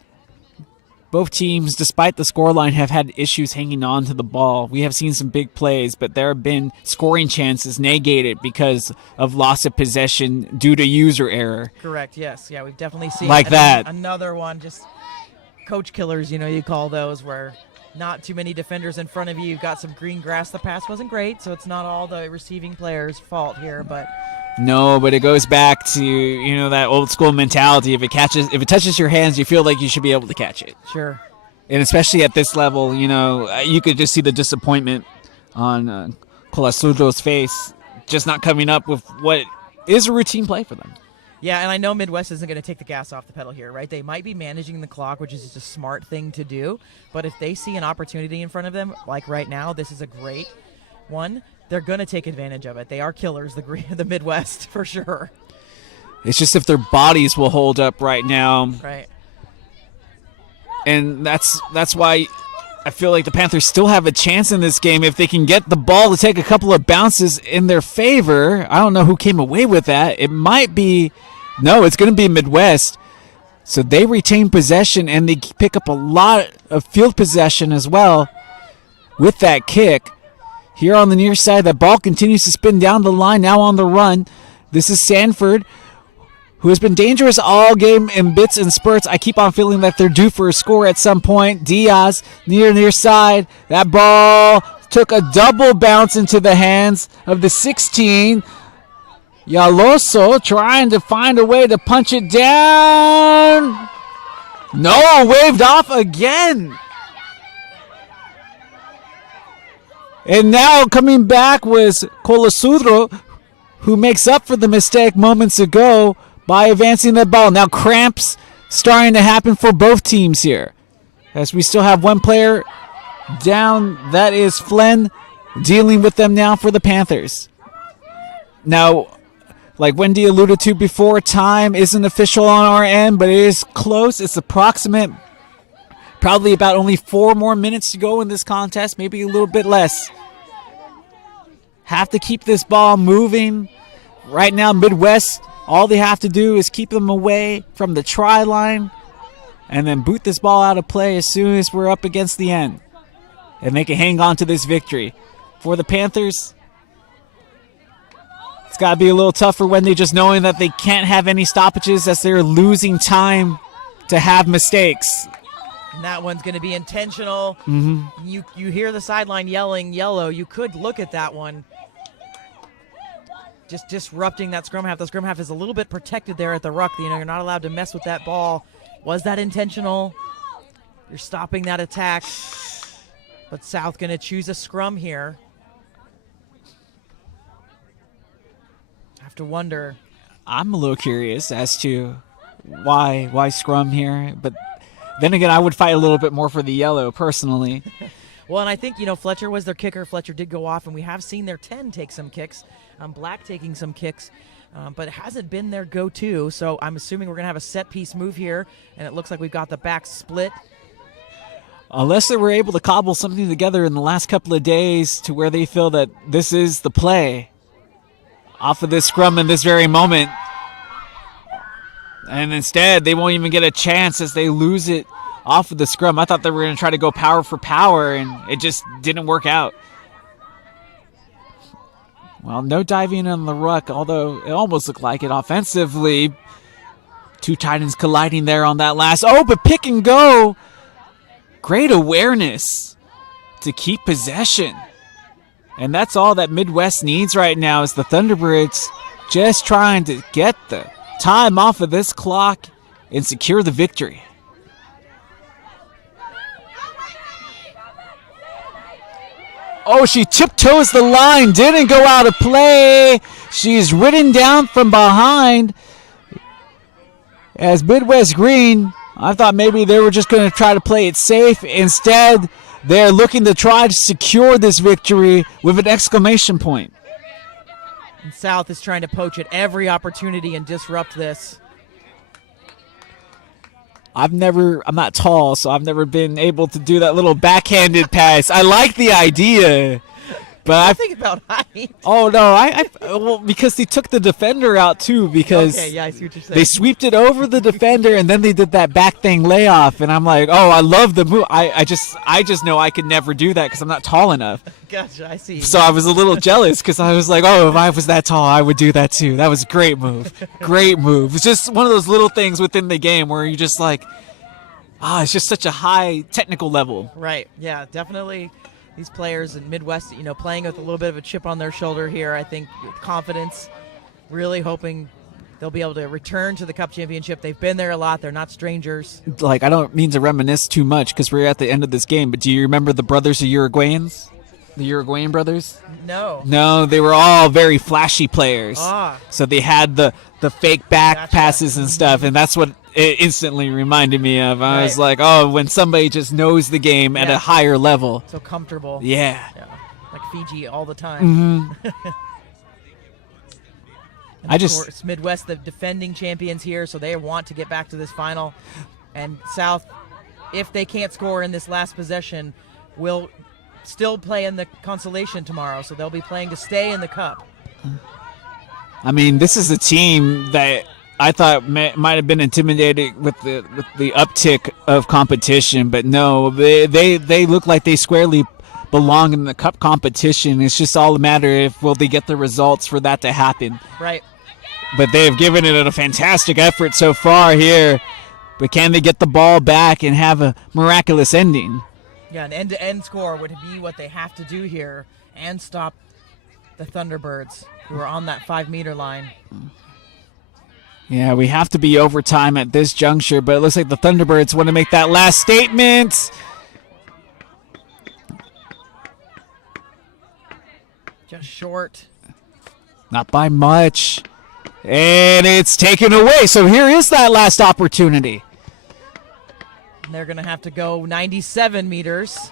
Both teams, despite the scoreline, have had issues hanging on to the ball. We have seen some big plays, but there have been scoring chances negated because of loss of possession due to user error. Correct, yes. Yeah, we've definitely seen like that. Another one, just coach killers, you call those, where not too many defenders in front of you. You've got some green grass. The pass wasn't great, so it's not all the receiving player's fault here, but no, but it goes back to, that old school mentality. If it touches your hands, you feel like you should be able to catch it. Sure. And especially at this level, you could just see the disappointment on Colasudro's face, just not coming up with what is a routine play for them. Yeah, and I know Midwest isn't going to take the gas off the pedal here, right? They might be managing the clock, which is just a smart thing to do. But if they see an opportunity in front of them, like right now, this is a great one. They're going to take advantage of it. They are killers, the Midwest, for sure. It's just if their bodies will hold up right now. Right. And that's why I feel like the Panthers still have a chance in this game if they can get the ball to take a couple of bounces in their favor. I don't know who came away with that. It might be – no, it's going to be Midwest. So they retain possession, and they pick up a lot of field possession as well with that kick. Here on the near side, that ball continues to spin down the line, now on the run. This is Sanford, who has been dangerous all game in bits and spurts. I keep on feeling that they're due for a score at some point. Diaz, near side. That ball took a double bounce into the hands of the 16. Yaloso trying to find a way to punch it down. No, waved off again. And now coming back was Colasudro, who makes up for the mistake moments ago by advancing the ball. Now cramps starting to happen for both teams here, as we still have one player down. That is Flynn dealing with them now for the Panthers. Now, like Wendy alluded to before, time isn't official on our end, but it is close. It's approximate. Probably about only 4 more minutes to go in this contest, maybe a little bit less. Have to keep this ball moving. Right now, Midwest, all they have to do is keep them away from the try line and then boot this ball out of play as soon as we're up against the end. And they can hang on to this victory. For the Panthers, it's got to be a little tougher when they just knowing that they can't have any stoppages as they're losing time to have mistakes. And that one's going to be intentional. Mm-hmm. You hear the sideline yelling yellow. You could look at that one. Just disrupting that scrum half. The scrum half is a little bit protected there at the ruck. You're not allowed to mess with that ball. Was that intentional? You're stopping that attack. But South going to choose a scrum here. Have to wonder. I'm a little curious as to why scrum here, but then again, I would fight a little bit more for the yellow personally. Well, and I think, Fletcher was their kicker. Fletcher did go off, and we have seen their 10 take some kicks. Black taking some kicks, but it hasn't been their go-to, so I'm assuming we're going to have a set-piece move here, and it looks like we've got the back split. Unless they were able to cobble something together in the last couple of days to where they feel that this is the play off of this scrum in this very moment. And instead, they won't even get a chance as they lose it off of the scrum. I thought they were going to try to go power for power, and it just didn't work out. Well, no diving on the ruck, although it almost looked like it offensively. Two Titans colliding there on that last. Oh, but pick and go. Great awareness to keep possession. And that's all that Midwest needs right now is the Thunderbirds just trying to get the time off of this clock and secure the victory. Oh, she tiptoes the line, didn't go out of play. She's ridden down from behind. As Midwest Green, I thought maybe they were just going to try to play it safe. Instead, they're looking to try to secure this victory with an exclamation point. And South is trying to poach at every opportunity and disrupt this. I'm not tall, so I've never been able to do that little backhanded pass. I like the idea, but I think about height. Oh no, well, because they took the defender out too, because okay, yeah, I see what you're saying. They sweeped it over the defender and then they did that back thing layoff, and I'm like, oh, I love the move. I just know I could never do that because I'm not tall enough. Gotcha, I see. So I was a little jealous because I was like, oh, if I was that tall, I would do that too. That was a great move. Great move. It's just one of those little things within the game where you just like, it's just such a high technical level. Right, yeah, definitely. These players in Midwest, playing with a little bit of a chip on their shoulder here, I think, with confidence, really hoping they'll be able to return to the Cup Championship. They've been there a lot. They're not strangers. Like, I don't mean to reminisce too much because we're at the end of this game, but do you remember the brothers, the Uruguayans? The Uruguayan brothers? No. No, they were all very flashy players. So they had the fake back passes and stuff, and that's what it instantly reminded me of. I was like, oh, when somebody just knows the game at a higher level. So comfortable. Yeah. Like Fiji all the time. Mm-hmm. Of course, Midwest, the defending champions here, so they want to get back to this final. And South, if they can't score in this last possession, will still play in the consolation tomorrow, so they'll be playing to stay in the Cup. I mean, this is a team that I thought might have been intimidated with the uptick of competition, but no, they look like they squarely belong in the Cup competition. It's just all a matter of will they get the results for that to happen. Right. But they've given it a fantastic effort so far here. But can they get the ball back and have a miraculous ending? Yeah, an end-to-end score would be what they have to do here and stop the Thunderbirds, who are on that 5-meter line. Yeah, we have to be overtime at this juncture, but it looks like the Thunderbirds want to make that last statement. Just short. Not by much. And it's taken away, so here is that last opportunity. They're going to have to go 97 meters.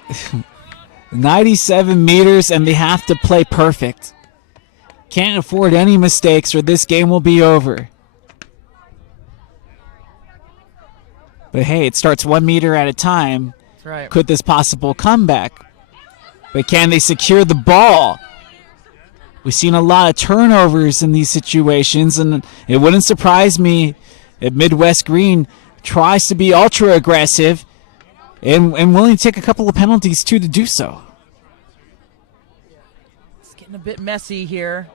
97 meters, and they have to play perfect. Can't afford any mistakes or this game will be over. But hey, it starts 1 meter at a time. That's right. Could this possible comeback? But can they secure the ball? We've seen a lot of turnovers in these situations, and it wouldn't surprise me if Midwest Green tries to be ultra aggressive and willing to take a couple of penalties too to do so. It's getting a bit messy here.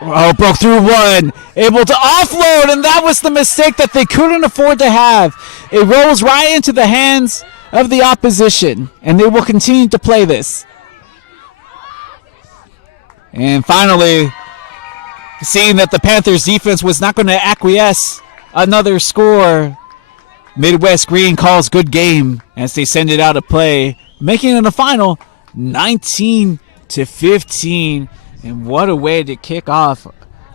Oh, broke through one. Able to offload, and that was the mistake that they couldn't afford to have. It rolls right into the hands of the opposition, and they will continue to play this. And finally, seeing that the Panthers defense was not going to acquiesce another score, Midwest Green calls good game as they send it out of play, making it a final 19-15. And what a way to kick off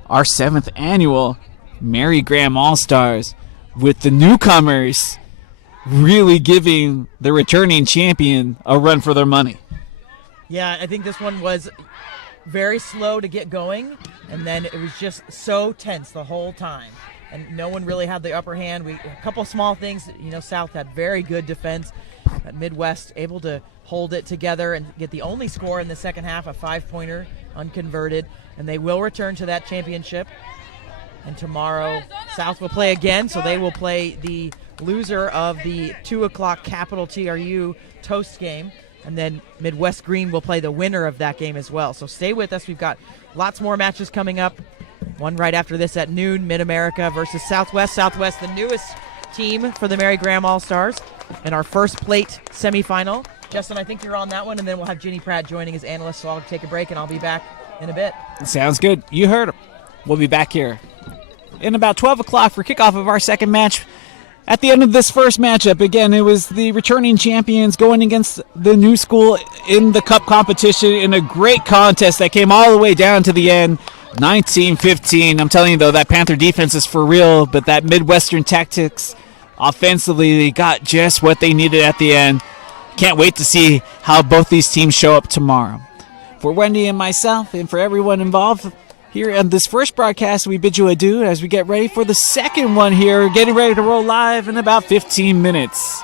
our 7th annual Mary Graham All-Stars, with the newcomers really giving the returning champion a run for their money. Yeah, I think this one was very slow to get going, and then it was just so tense the whole time, and no one really had the upper hand. A couple small things, South had very good defense, but Midwest able to hold it together and get the only score in the second half, a 5-pointer, unconverted, and they will return to that championship. And tomorrow, South will play again, so they will play the loser of the 2 o'clock Capital TRU Toast game. And then Midwest Green will play the winner of that game as well. So stay with us. We've got lots more matches coming up. One right after this at noon, Mid-America versus Southwest. Southwest, the newest team for the Mary Graham All-Stars. And our first plate semifinal. Justin, I think you're on that one, and then we'll have Ginny Pratt joining as analyst, so I'll take a break, and I'll be back in a bit. Sounds good. You heard him. We'll be back here in about 12 o'clock for kickoff of our second match. At the end of this first matchup, again, it was the returning champions going against the new school in the cup competition in a great contest that came all the way down to the end, 19-15. I'm telling you, though, that Panther defense is for real, but that Midwestern tactics offensively, they got just what they needed at the end. Can't wait to see how both these teams show up tomorrow. For Wendy and myself, and for everyone involved here on this first broadcast, we bid you adieu as we get ready for the second one here, getting ready to roll live in about 15 minutes.